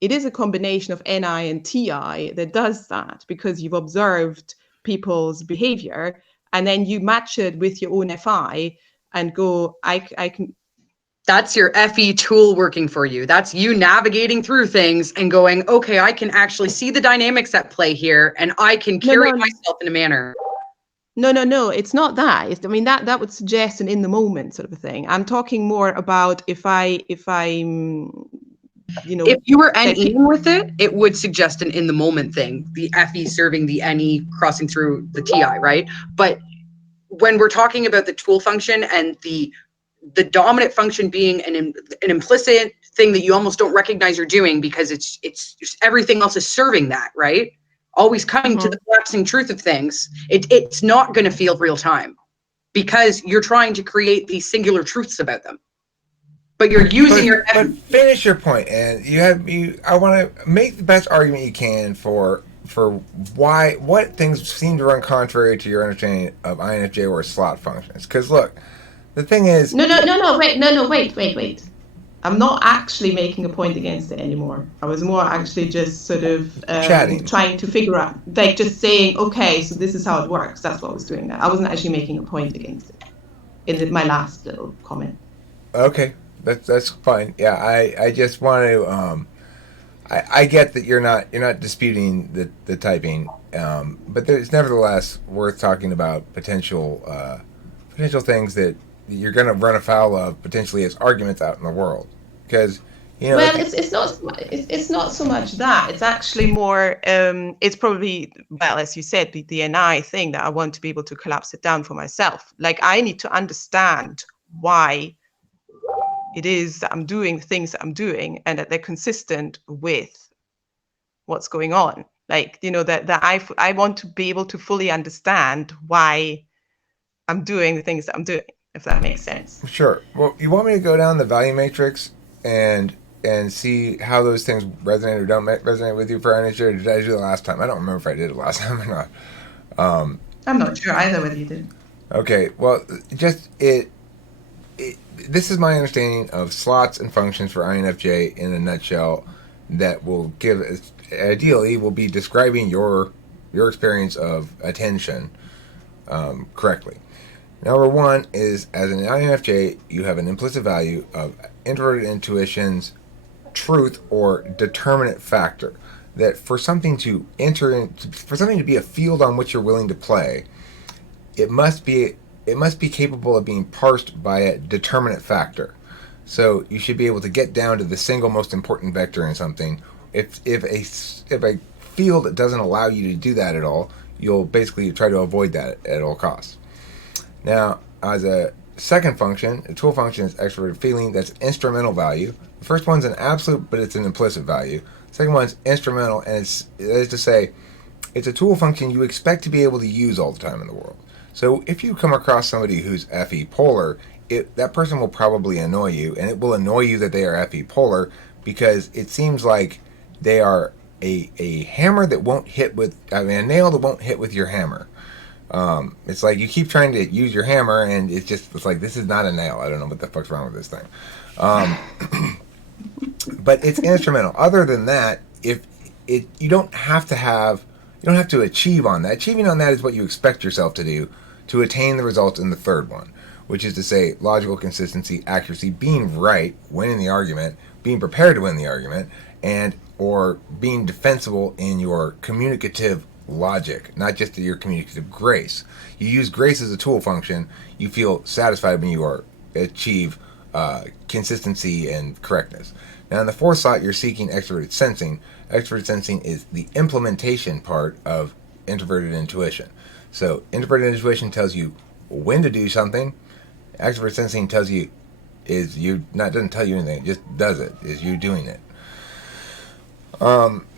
it is a combination of NI and TI that does that, because you've observed people's behavior and then you match it with your own FI and go, I can. That's your FE tool working for you. That's you navigating through things and going, okay, I can actually see the dynamics at play here, and I can carry myself in a manner. No, it's not that. That would suggest an in the moment sort of a thing. I'm talking more about if I'm, if you were NEing with it, it would suggest an in the moment thing. The FE serving the NE crossing through the TI, right? But when we're talking about the tool function and the dominant function being an implicit thing that you almost don't recognize you're doing, because it's just everything else is serving that, right? Always coming to the collapsing truth of things. It's not going to feel real time because you're trying to create these singular truths about them. But you're using but finish your point, and I want to make the best argument you can for what things seem to run contrary to your understanding of INFJ or slot functions. Because look, the thing is, wait. I'm not actually making a point against it anymore. I was more actually just sort of trying to figure out, like just saying, okay, so this is how it works. That's what I was doing. I wasn't actually making a point against it in my last little comment. Okay, that's fine. Yeah, I just want to. I get that you're not disputing the typing, but it's nevertheless worth talking about potential things that you're going to run afoul of potentially as arguments out in the world, because well, it's not so much that. It's actually more it's probably, well, as you said, the NI thing that I want to be able to collapse it down for myself. Like, I need to understand why it is that I'm doing the things that I'm doing and that they're consistent with what's going on. Like, that I want to be able to fully understand why I'm doing the things that I'm doing, if that makes sense. Sure. Well, you want me to go down the value matrix and see how those things resonate or don't resonate with you for INFJ, or did I do it last time? I don't remember if I did it last time or not. I'm not sure either whether you did. Okay. Well, just this is my understanding of slots and functions for INFJ in a nutshell. That will ideally will be describing your experience of attention correctly. Number one is, as an INFJ, you have an implicit value of introverted intuition's truth or determinate factor. That for something to for something to be a field on which you're willing to play, it must be capable of being parsed by a determinate factor. So you should be able to get down to the single most important vector in something. If a field doesn't allow you to do that at all, you'll basically try to avoid that at all costs. Now, as a second function, a tool function is extroverted feeling. That's instrumental value. The first one's an absolute, but it's an implicit value. The second one's instrumental, and that is to say, it's a tool function you expect to be able to use all the time in the world. So if you come across somebody who's FE polar, that person will probably annoy you, and it will annoy you that they are FE polar, because it seems like they are a hammer that won't hit with, a nail that won't hit with your hammer. It's like you keep trying to use your hammer, and it's like, this is not a nail. I don't know what the fuck's wrong with this thing. But it's instrumental. Other than that, you don't have to achieve on that. Achieving on that is what you expect yourself to do to attain the results in the third one, which is to say logical consistency, accuracy, being right, winning the argument, being prepared to win the argument, and or being defensible in your communicative logic, not just your communicative grace. You use grace as a tool function. You feel satisfied when you achieve consistency and correctness. Now, in the fourth slot, you're seeking extroverted sensing. Extroverted sensing is the implementation part of introverted intuition. So, introverted intuition tells you when to do something. Extroverted sensing doesn't tell you anything. It just does it. Is you doing it.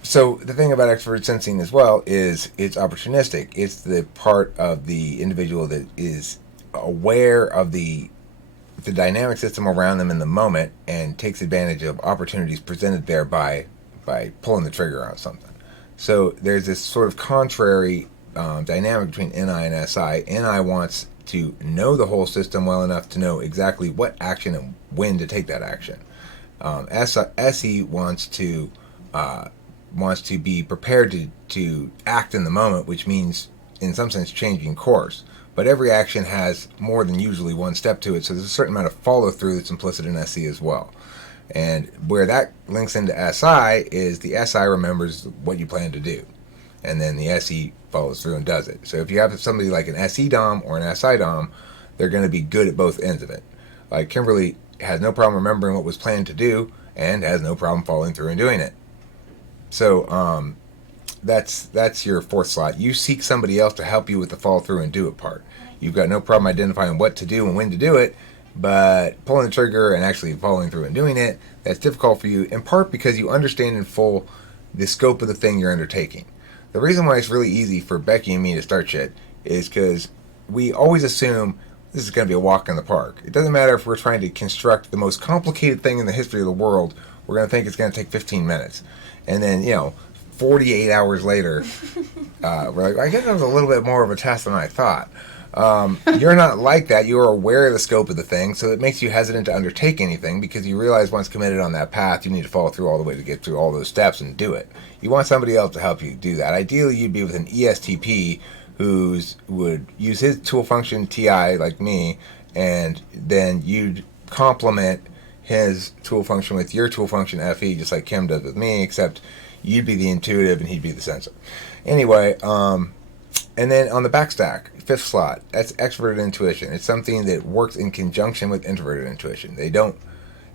So the thing about extroverted sensing as well is it's opportunistic. It's the part of the individual that is aware of the the dynamic system around them in the moment and takes advantage of opportunities presented there by pulling the trigger on something. So there's this sort of contrary dynamic between NI and SI. NI wants to know the whole system well enough to know exactly what action and when to take that action. SE wants to be prepared to act in the moment, which means in some sense changing course. But every action has more than usually one step to it, so there's a certain amount of follow through that's implicit in SE as well. And where that links into SI is the SI remembers what you plan to do, and then the SE follows through and does it. So if you have somebody like an SE Dom or an SI Dom, they're going to be good at both ends of it. Like Kimberly has no problem remembering what was planned to do and has no problem following through and doing it. So that's your fourth slot. You seek somebody else to help you with the follow through and do it part. You've got no problem identifying what to do and when to do it, but pulling the trigger and actually following through and doing it, that's difficult for you, in part because you understand in full the scope of the thing you're undertaking. The reason why it's really easy for Becky and me to start shit is because we always assume this is going to be a walk in the park. It doesn't matter if we're trying to construct the most complicated thing in the history of the world, we're going to think it's going to take 15 minutes. And then, 48 hours later, we're like, I guess that was a little bit more of a test than I thought. You're not like that. You are aware of the scope of the thing, so it makes you hesitant to undertake anything because you realize once committed on that path, you need to follow through all the way to get through all those steps and do it. You want somebody else to help you do that. Ideally, you'd be with an ESTP who would use his tool function TI like me, and then you'd complement his tool function with your tool function FE, just like Kim does with me, except you'd be the intuitive and he'd be the sensor. Anyway, and then on the back stack, fifth slot, that's extroverted intuition. It's something that works in conjunction with introverted intuition. They don't,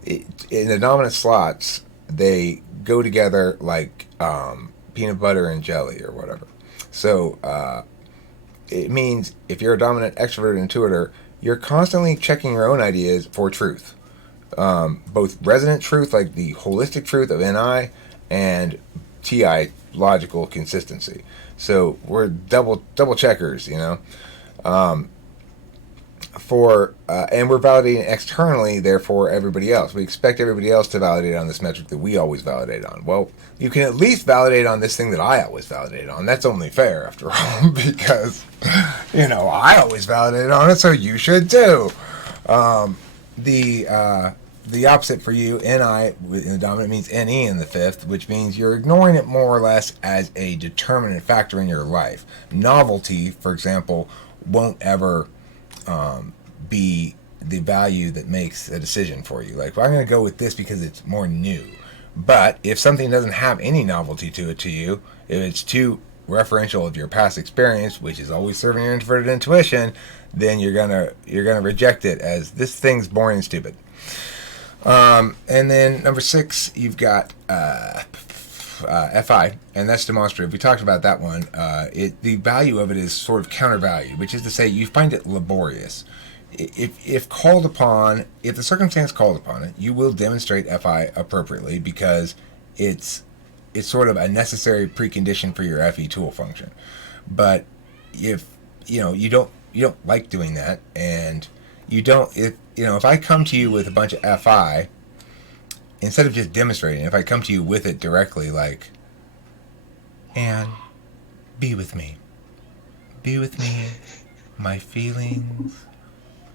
in the dominant slots, they go together like peanut butter and jelly or whatever. So it means if you're a dominant extroverted intuitor, you're constantly checking your own ideas for truth. Both resonant truth, like the holistic truth of NI, and TI, logical consistency. So we're double checkers, and we're validating externally, therefore everybody else. We expect everybody else to validate on this metric that we always validate on. Well, you can at least validate on this thing that I always validate on. That's only fair, after all, because, I always validate on it, so you should too. The opposite for you, NI in the dominant, means NE in the fifth, which means you're ignoring it more or less as a determinant factor in your life. Novelty, for example, won't ever be the value that makes a decision for you. Like, well, I'm going to go with this because it's more new. But if something doesn't have any novelty to it to you, if it's too referential of your past experience, which is always serving your introverted intuition, then you're gonna reject it as this thing's boring and stupid. And then number 6, you've got FI, and that's demonstrative. We talked about that one. The value of it is sort of countervalued, which is to say you find it laborious. If called upon, if the circumstance called upon it, you will demonstrate FI appropriately because it's sort of a necessary precondition for your FE tool function. But if you don't like doing that, and if I come to you with a bunch of FI, instead of just demonstrating, if I come to you with it directly, like, Anne, be with me. Be with me. My feelings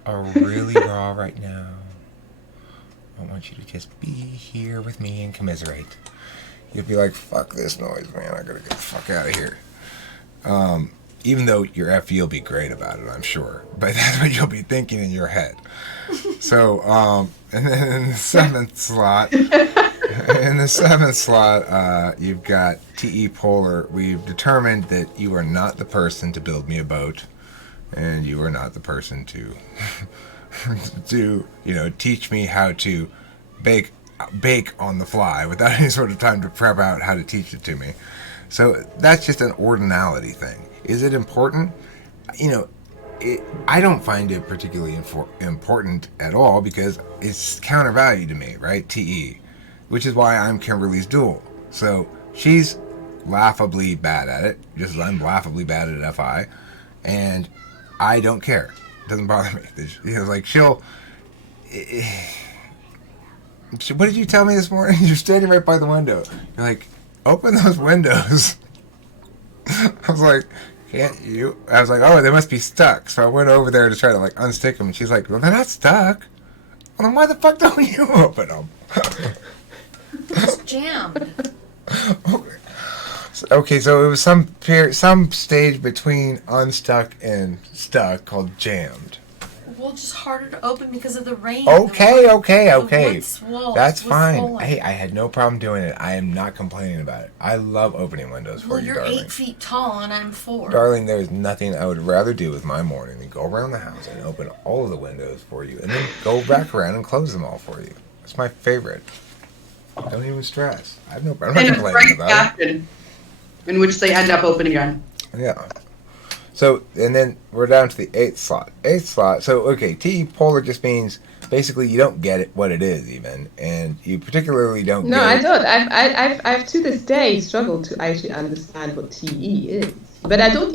are really raw right now. I want you to just be here with me and commiserate. You'll be like, fuck this noise, man. I gotta get the fuck out of here. Even though your FE will be great about it, I'm sure. But that's what you'll be thinking in your head. So, and then in the seventh slot, you've got TE Polar. We've determined that you are not the person to build me a boat, and you are not the person to, teach me how to bake on the fly without any sort of time to prep out how to teach it to me. So that's just an ordinality thing. Is it important? I don't find it particularly important at all because it's countervalued to me, right? TE, which is why I'm Kimberly's dual. So she's laughably bad at it, just as I'm laughably bad at FI, and I don't care. It doesn't bother me. What did you tell me this morning? You're standing right by the window. You're like, open those windows. I was like, can't you? I was like, oh, they must be stuck. So I went over there to try to like unstick them, and she's like, well, they're not stuck. Well, then why the fuck don't you open them? It's jammed. Okay, so it was some stage between unstuck and stuck called jammed. Well, just harder to open because of the rain. Okay. Wood That's was fine. swollen. Hey, I had no problem doing it. I am not complaining about it. I love opening windows for Well, you, you're darling. 8 feet tall and I'm 4. Darling, there is nothing I would rather do with my morning than go around the house and open all of the windows for you and then go back around and close them all for you. It's my favorite. Don't even stress. I'm not And a complaining bright about it. caption in which they end up open again. Yeah. So, and then we're down to the 8th slot. 8th slot. So, okay, TE polar just means basically you don't get it, what it is even, and you particularly don't No, get I it. don't. I've to this day struggled to actually understand what TE is. But I don't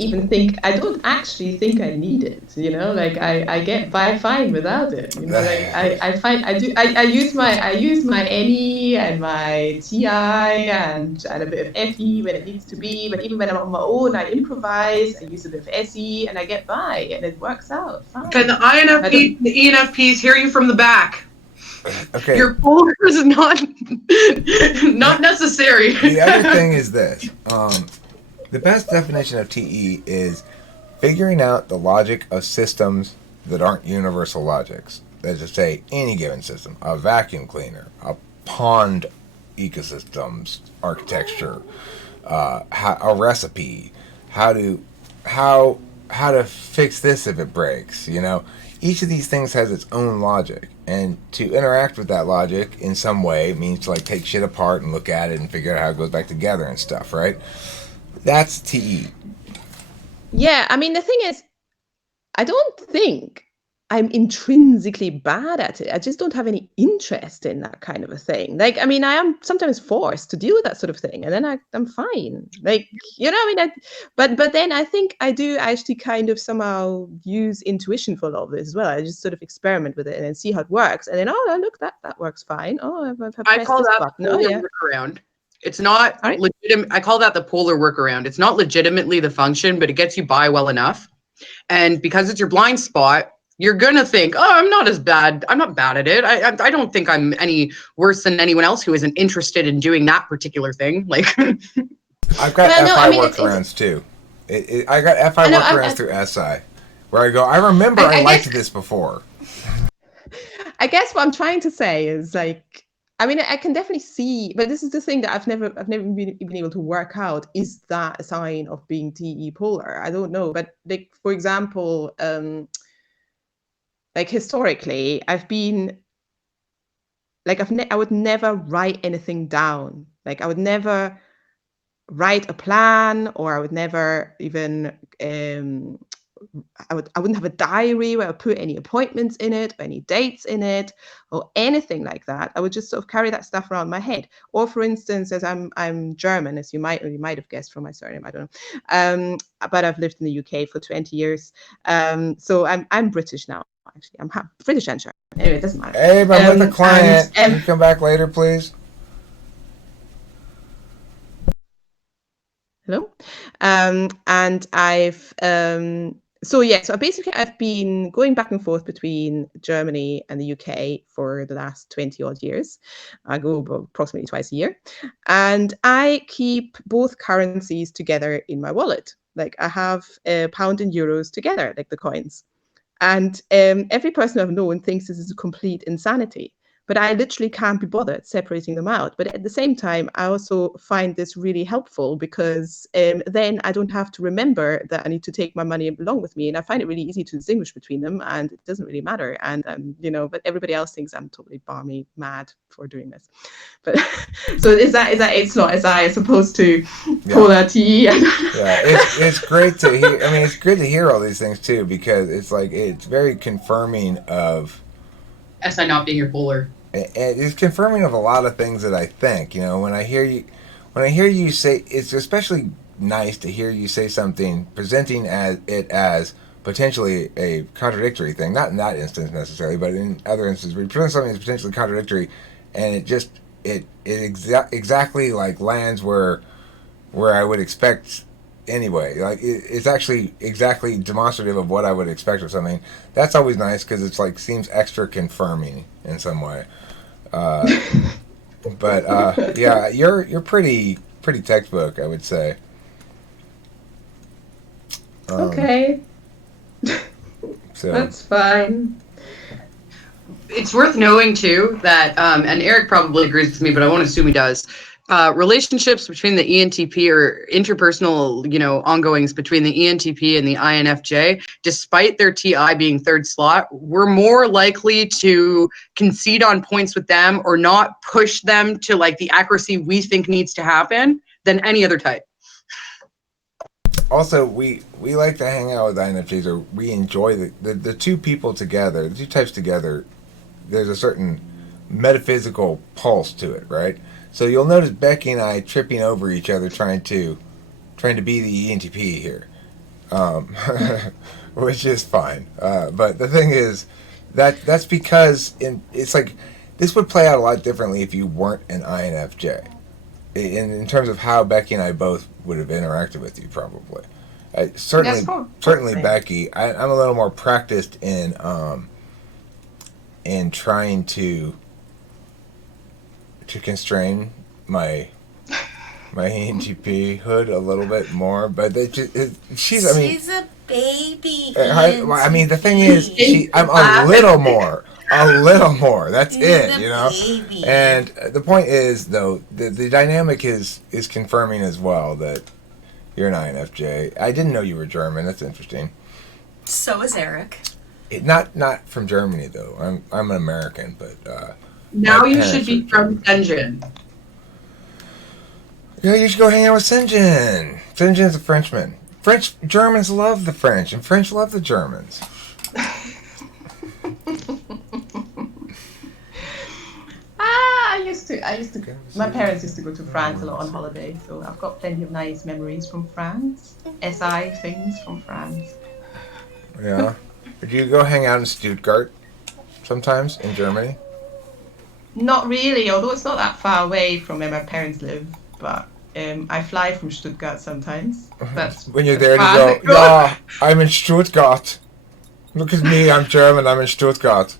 actually think I need it. You know, like I get by fine without it. You know, like I use my NE and my TI and a bit of FE when it needs to be. But even when I'm on my own, I improvise. I use a bit of SE and I get by, and it works out fine. Can the INFP, the ENFPs hear you from the back? Okay. Your polar is not necessary. The other thing is this. The best definition of TE is figuring out the logic of systems that aren't universal logics. That is to say, any given system, a vacuum cleaner, a pond ecosystems architecture, a recipe, how to fix this if it breaks. You know, each of these things has its own logic, and to interact with that logic in some way means to like take shit apart and look at it and figure out how it goes back together and stuff, right? That's TE. Yeah, I mean, the thing is, I don't think I'm intrinsically bad at it. I just don't have any interest in that kind of a thing. Like, I mean, I am sometimes forced to deal with that sort of thing, and then I'm fine. Like, you know, I mean, but then I think I do actually kind of somehow use intuition for a lot of this as well. I just sort of experiment with it and then see how it works, and then look, that works fine. Oh, I've I call that button. the polar workaround. It's not legitimate. I call that the polar workaround. It's not legitimately the function, but it gets you by well enough. And because it's your blind spot, you're gonna think, "Oh, I'm not as bad. I'm not bad at it. I don't think I'm any worse than anyone else who isn't interested in doing that particular thing." Like, I've got FI workarounds too. I got FI workarounds through SI, where I go, I remember I liked this before. I guess what I'm trying to say is like, I mean, I can definitely see, but this is the thing that I've never been able to work out. Is that a sign of being TE polar? I don't know. But like, for example, like historically, I've been like, I would never write anything down. Like I would never write a plan, or I would never even I wouldn't have a diary where I put any appointments in it, or any dates in it, or anything like that. I would just sort of carry that stuff around my head. Or, for instance, as I'm German, as you might have guessed from my surname, I don't know, but I've lived in the UK for 20 years, so I'm British now. Actually, I'm British and German. Anyway, it doesn't matter. Hey, I'm with a client. Can you come back later, please? Hello, and I've so basically I've been going back and forth between Germany and the UK for the last 20 odd years. I go approximately twice a year, and I keep both currencies together in my wallet. Like I have pound and euros together, like the coins. And every person I've known thinks this is a complete insanity. But I literally can't be bothered separating them out. But at the same time, I also find this really helpful because then I don't have to remember that I need to take my money along with me. And I find it really easy to distinguish between them, and it doesn't really matter. And, but everybody else thinks I'm totally balmy mad for doing this. But so is that it's not as I as opposed to polar TE? Yeah, it's great to hear. I mean, it's good to hear all these things too, because it's like, it's very confirming of SI not being your polar. It's confirming of a lot of things that I think. You know, when I hear you say, it's especially nice to hear you say something presenting it as potentially a contradictory thing. Not in that instance necessarily, but in other instances, where you present something that's potentially contradictory, and it exactly like lands where I would expect anyway. Like it's actually exactly demonstrative of what I would expect of something. That's always nice because it's like seems extra confirming in some way. But yeah, you're pretty textbook, I would say. Okay, So that's fine. It's worth knowing too that, and Eric probably agrees with me, but I won't assume he does. Relationships between the ENTP or interpersonal, ongoings between the ENTP and the INFJ, despite their TI being third slot, we're more likely to concede on points with them or not push them to like the accuracy we think needs to happen than any other type. also we like to hang out with INFJs, or we enjoy the two people together, the two types together. There's a certain metaphysical pulse to it, right? So you'll notice Beckie and I tripping over each other, trying to be the ENTP here, which is fine. But the thing is that's because it's like this would play out a lot differently if you weren't an INFJ. In terms of how Beckie and I both would have interacted with you, probably. Certainly, Beckie. I'm a little more practiced in trying to constrain my ENTP hood a little bit more, but she's a baby. I mean, the thing is, I'm a little more. That's it, Baby. And the point is, though, the dynamic is confirming as well that you're an INFJ. I didn't know you were German. That's interesting. So is Eric. Not from Germany though. I'm an American, but now you should be from Shenzhen. Yeah, you should go hang out with Shenzhen. Shenzhen's a Frenchman. Germans love the French, and French love the Germans. I used to. My parents used to go to France a lot on holiday, so I've got plenty of nice memories from France. SI things from France. Yeah. Do you go hang out in Stuttgart sometimes in Germany? Not really, although it's not that far away from where my parents live. But I fly from Stuttgart sometimes. That's when you're there, you go, yeah, I'm in Stuttgart. Look at me, I'm German, I'm in Stuttgart.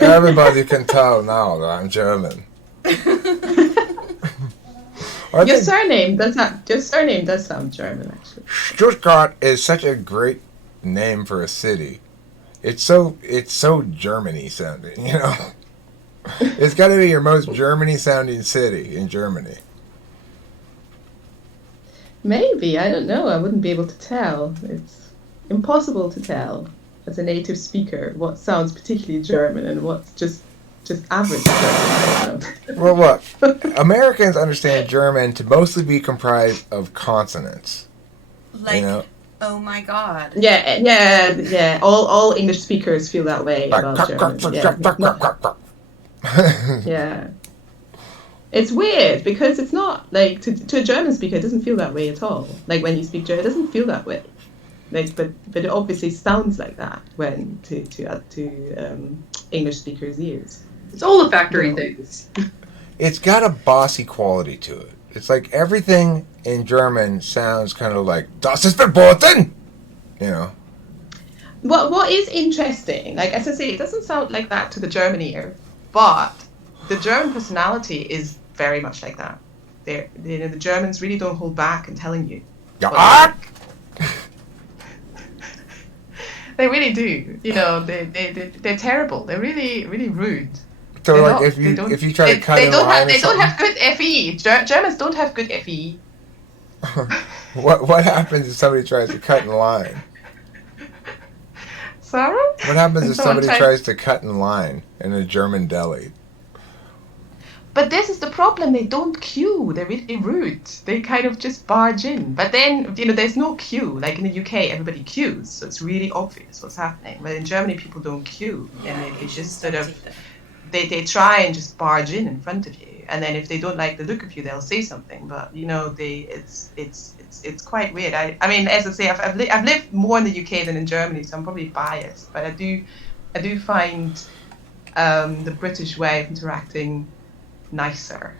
Everybody can tell now that I'm German. Your surname does sound German, actually. Stuttgart is such a great name for a city. It's so Germany sounding, It's got to be your most Germany sounding city in Germany. Maybe, I don't know. I wouldn't be able to tell. It's impossible to tell as a native speaker what sounds particularly German and what's just average German. I don't know. Well, look, Americans understand German to mostly be comprised of consonants. Oh my God. Yeah. All English speakers feel that way about German. Yeah. It's weird because it's not like to a German speaker, it doesn't feel that way at all. Like when you speak German, it doesn't feel that way. Like, but it obviously sounds like that when to English speakers' ears. It's all the factory things. It's got a bossy quality to it. It's like everything in German sounds kind of like "Das ist verboten," What is interesting, like as I say, it doesn't sound like that to the German ear, but the German personality is very much like that. The Germans really don't hold back in telling you. Yeah. They really do. They're terrible. They're really, really rude. So if you try to cut in line, they don't have good FE. Germans don't have good FE. What happens if somebody tries to cut in line? Sorry? What happens if somebody tries to cut in line in a German deli? But this is the problem. They don't queue. They're really rude. They kind of just barge in. But then, there's no queue. Like in the UK, everybody queues. So it's really obvious what's happening. But in Germany, people don't queue. And they just sort of, they try and just barge in front of you, and then if they don't like the look of you, they'll say something. But you know, it's quite weird. I mean, as I say, I've lived more in the UK than in Germany, so I'm probably biased. But I do find the British way of interacting nicer.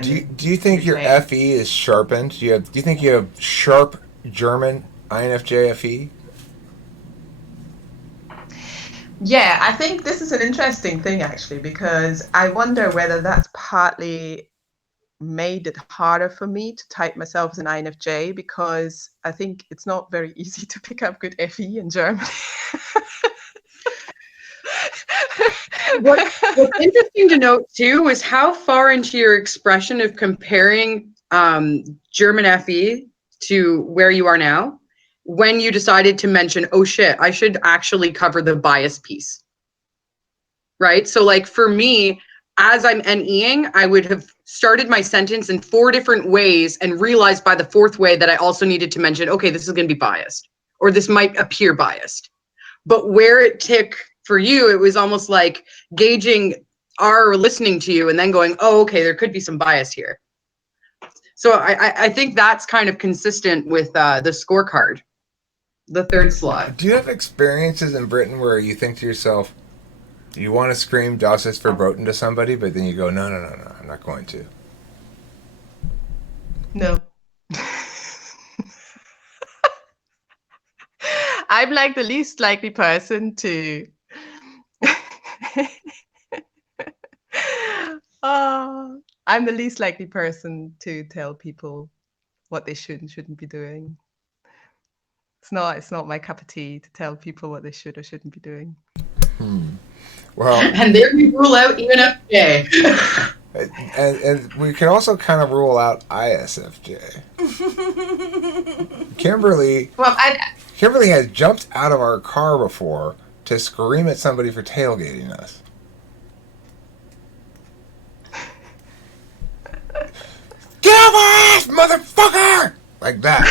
Do you think your FE is sharpened? Do you think you have sharp German INFJ FE? Yeah, I think this is an interesting thing actually, because I wonder whether that's partly made it harder for me to type myself as an INFJ, because I think it's not very easy to pick up good FE in German. What's interesting to note too is how far into your expression of comparing German FE to where you are now, when you decided to mention, oh shit, I should actually cover the bias piece. Right? So like for me, as I'm NEing, I would have started my sentence in 4 different ways and realized by the 4th way that I also needed to mention, okay, this is going to be biased, or this might appear biased. But where it took for you, it was almost like gauging our listening to you and then going, oh, okay, there could be some bias here. So I think that's kind of consistent with the scorecard, the 3rd slot. Do you have experiences in Britain where you think to yourself, you want to scream "Das ist verboten" to somebody, but then you go, no, I'm not going to? No. I'm like the least likely person to I'm the least likely person to tell people what they should and shouldn't be doing. It's not my cup of tea to tell people what they should or shouldn't be doing. Well, and there we rule out ENFJ. and we can also kind of rule out ISFJ. Kimberly has jumped out of our car before to scream at somebody for tailgating us. Get off our ass, motherfucker! Like that.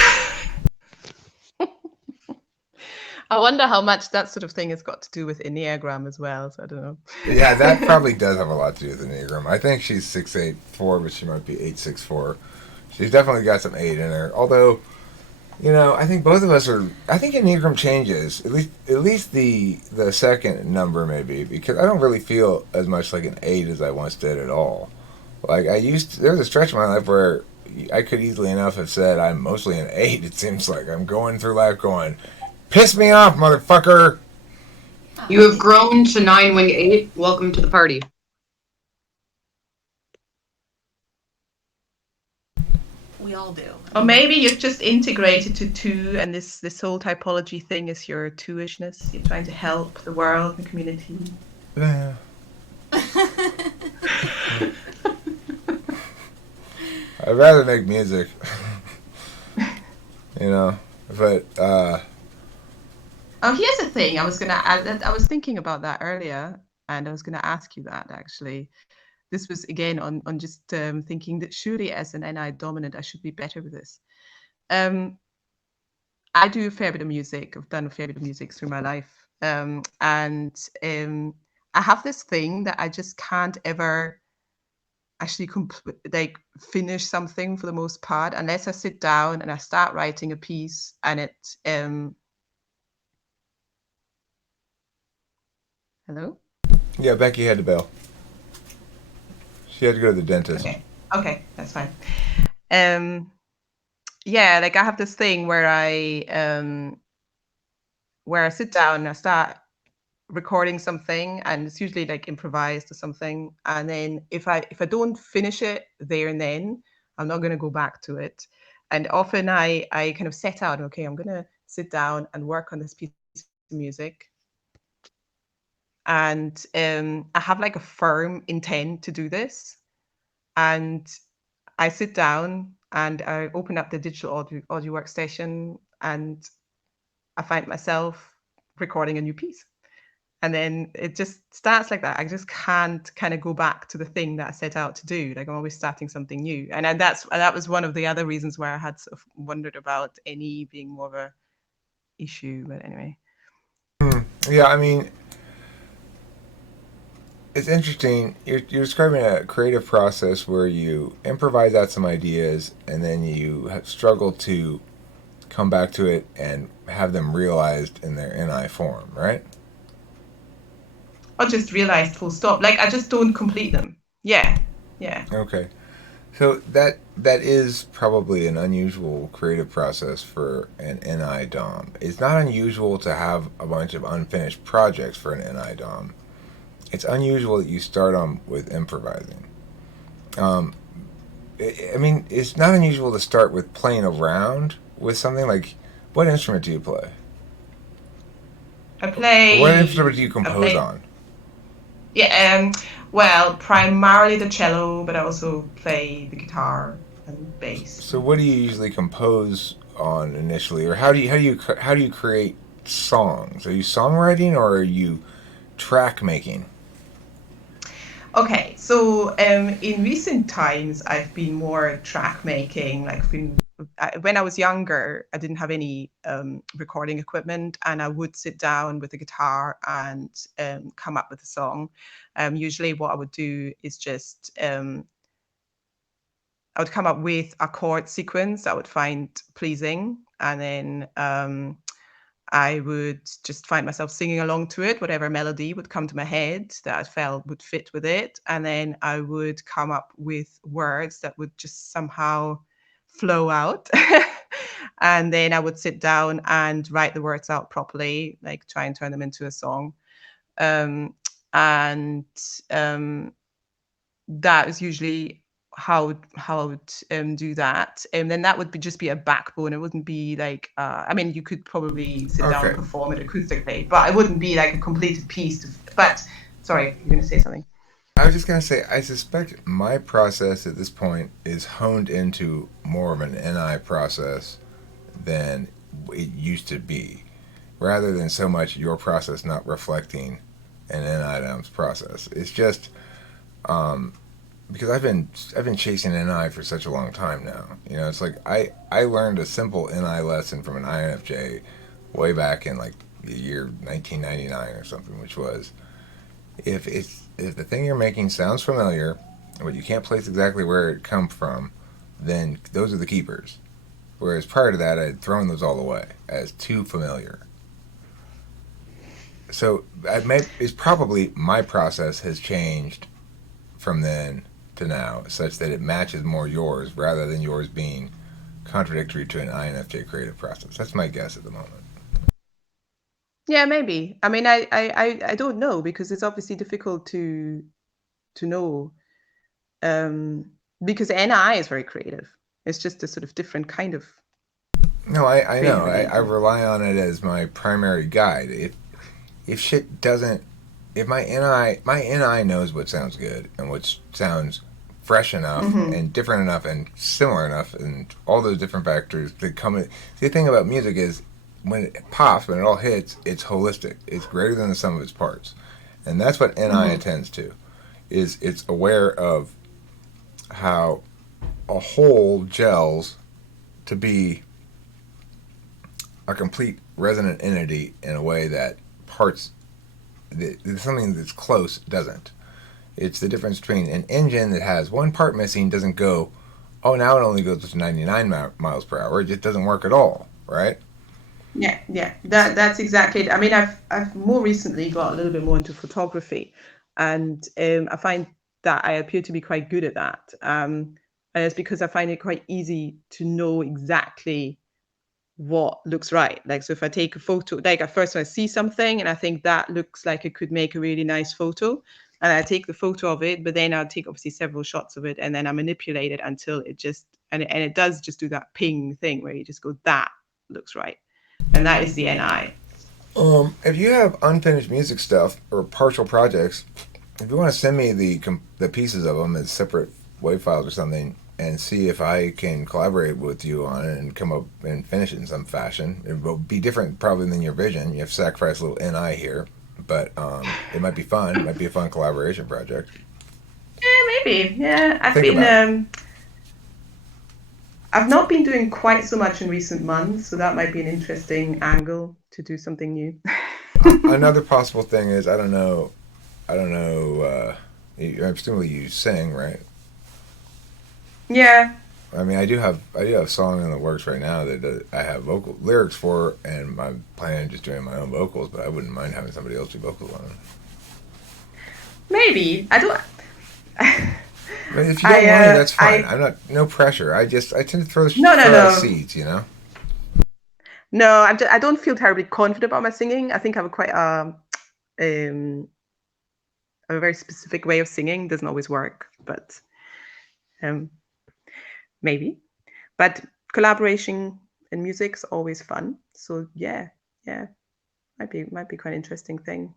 I wonder how much that sort of thing has got to do with Enneagram as well. So I don't know. Yeah, that probably does have a lot to do with Enneagram. I think she's 684, but she might be 864. She's definitely got some 8 in her. Although, you know, I think both of us are. I think Enneagram changes. At least the second number maybe, because I don't really feel as much like an 8 as I once did at all. Like there was a stretch of my life where I could easily enough have said I'm mostly an 8. It seems like I'm going through life going, piss me off, motherfucker. You have grown to 9-wing 8. Welcome to the party. We all do. Or maybe you've just integrated to 2, and this whole typology thing is your 2-ishness. You're trying to help the world, the community. Yeah. I'd rather make music. You know, but Oh, here's the thing. I was thinking about that earlier, and I was gonna ask you that actually. This was again on just thinking that surely as an NI dominant, I should be better with this. I do a fair bit of music. I've done a fair bit of music through my life, and I have this thing that I just can't ever actually finish something for the most part unless I sit down and I start writing a piece and it. Hello? yeah, Beckie had to bail. She had to go to the dentist. Okay, that's fine. Yeah, like I have this thing where I sit down and I start recording something, and it's usually like improvised or something. And then if I don't finish it there and then, I'm not going to go back to it. And often I kind of set out, okay, I'm going to sit down and work on this piece of music. And I have like a firm intent to do this. And I sit down and I open up the digital audio workstation, and I find myself recording a new piece. And then it just starts like that. I just can't kind of go back to the thing that I set out to do. Like I'm always starting something new. And that was one of the other reasons where I had sort of wondered about NE being more of a issue. But anyway. Yeah, I mean, it's interesting. You're describing a creative process where you improvise out some ideas and then you struggle to come back to it and have them realized in their NI form, right? Or just realized full stop. Like I just don't complete them. Yeah. Yeah. Okay. So that is probably an unusual creative process for an NI DOM. It's not unusual to have a bunch of unfinished projects for an NI DOM. It's unusual that you start on with improvising. Um, I mean, it's not unusual to start with playing around with something like. What instrument do you play? I play. What instrument do you I compose play. on? Yeah. Well, primarily the cello, but I also play the guitar and bass. So, what do you usually compose on initially, or how do you create songs? Are you songwriting or are you track making? Okay, so in recent times, I've been more track making. When I was younger, I didn't have any recording equipment, and I would sit down with the guitar and come up with a song. Usually, what I would do is just I would come up with a chord sequence I would find pleasing, and then I would just find myself singing along to it, whatever melody would come to my head that I felt would fit with it. And then I would come up with words that would just somehow flow out. And then I would sit down and write the words out properly, like try and turn them into a song. And that is usually how I would do that. And then that would just be a backbone. It wouldn't be like I mean, you could probably sit down and Okay. perform it acoustically, but it wouldn't be like a completed piece. But sorry, you're going to say something. I was just gonna say, I suspect my process at this point is honed into more of an NI process than it used to be, rather than so much your process not reflecting an NIDOM's process. It's just because I've been chasing NI for such a long time now. You know, it's like I learned a simple NI lesson from an INFJ way back in like the year 1999 or something, which was if the thing you're making sounds familiar, but you can't place exactly where it come from, then those are the keepers. Whereas prior to that, I had thrown those all away as too familiar. So it's probably my process has changed from then to now, such that it matches more yours rather than yours being contradictory to an INFJ creative process. That's my guess at the moment. Yeah, maybe. I mean, I don't know because it's obviously difficult to know um, because NI is very creative. It's just a sort of different kind of No, I know. creativity. I rely on it as my primary guide. If shit doesn't, if my NI knows what sounds good and what sounds fresh enough Mm-hmm. and different enough and similar enough and all those different factors that come in. See, the thing about music is when it pops, when it all hits, it's holistic. It's greater than the sum of its parts, and that's what NI Mm-hmm. attends to. Is it's aware of how a whole gels to be a complete resonant entity in a way that parts something that's close doesn't. It's the difference between an engine that has one part missing doesn't go, oh, now it only goes to 99 miles per hour. It just doesn't work at all, right? Yeah. That's exactly it. I mean, I've more recently got a little bit more into photography, and I find that I appear to be quite good at that. And it's because I find it quite easy to know exactly what looks right. Like, so if I take a photo, like at first I see something and I think that looks like it could make a really nice photo, and I take the photo of it, but then I'll take obviously several shots of it, and then I manipulate it until it just and it does just do that ping thing where you just go, that looks right, and that is the NI. If you have unfinished music stuff or partial projects, if you want to send me the pieces of them as separate WAV files or something, and see if I can collaborate with you on it and come up and finish it in some fashion, it will be different probably than your vision. You have to sacrifice a little NI here, but it might be fun. It might be a fun collaboration project. Yeah, maybe. Yeah, Think about it. I've not been doing quite so much in recent months, so that might be an interesting angle to do something new. Another possible thing is I don't know I don't know. Presumably you sing, right? Yeah. I mean, I do have a song in the works right now that I have vocal lyrics for, and I'm planning on just doing my own vocals. But I wouldn't mind having somebody else do vocals on it. Maybe. I don't. But if you don't want it, that's fine. I'm not no pressure. I tend to throw out seeds, you know. No, I don't feel terribly confident about my singing. I think I have a very specific way of singing. Doesn't always work, but maybe. But collaboration in music's always fun. So yeah, might be quite an interesting thing.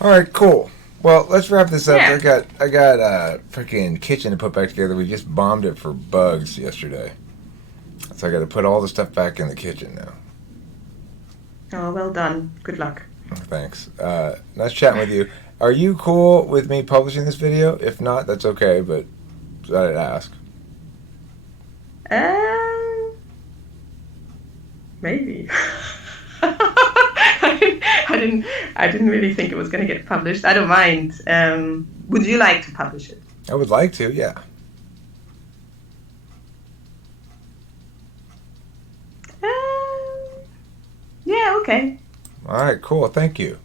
All right, cool. Well, let's wrap this up. Yeah. I got a freaking kitchen to put back together. We just bombed it for bugs yesterday, so I got to put all the stuff back in the kitchen now. Oh, well done. Good luck. Thanks. Nice chatting with you. Are you cool with me publishing this video? If not, that's okay. But I'd ask. Maybe. I didn't really think it was going to get published. I don't mind. Would you like to publish it? I would like to, yeah. Yeah, okay. All right, cool. Thank you.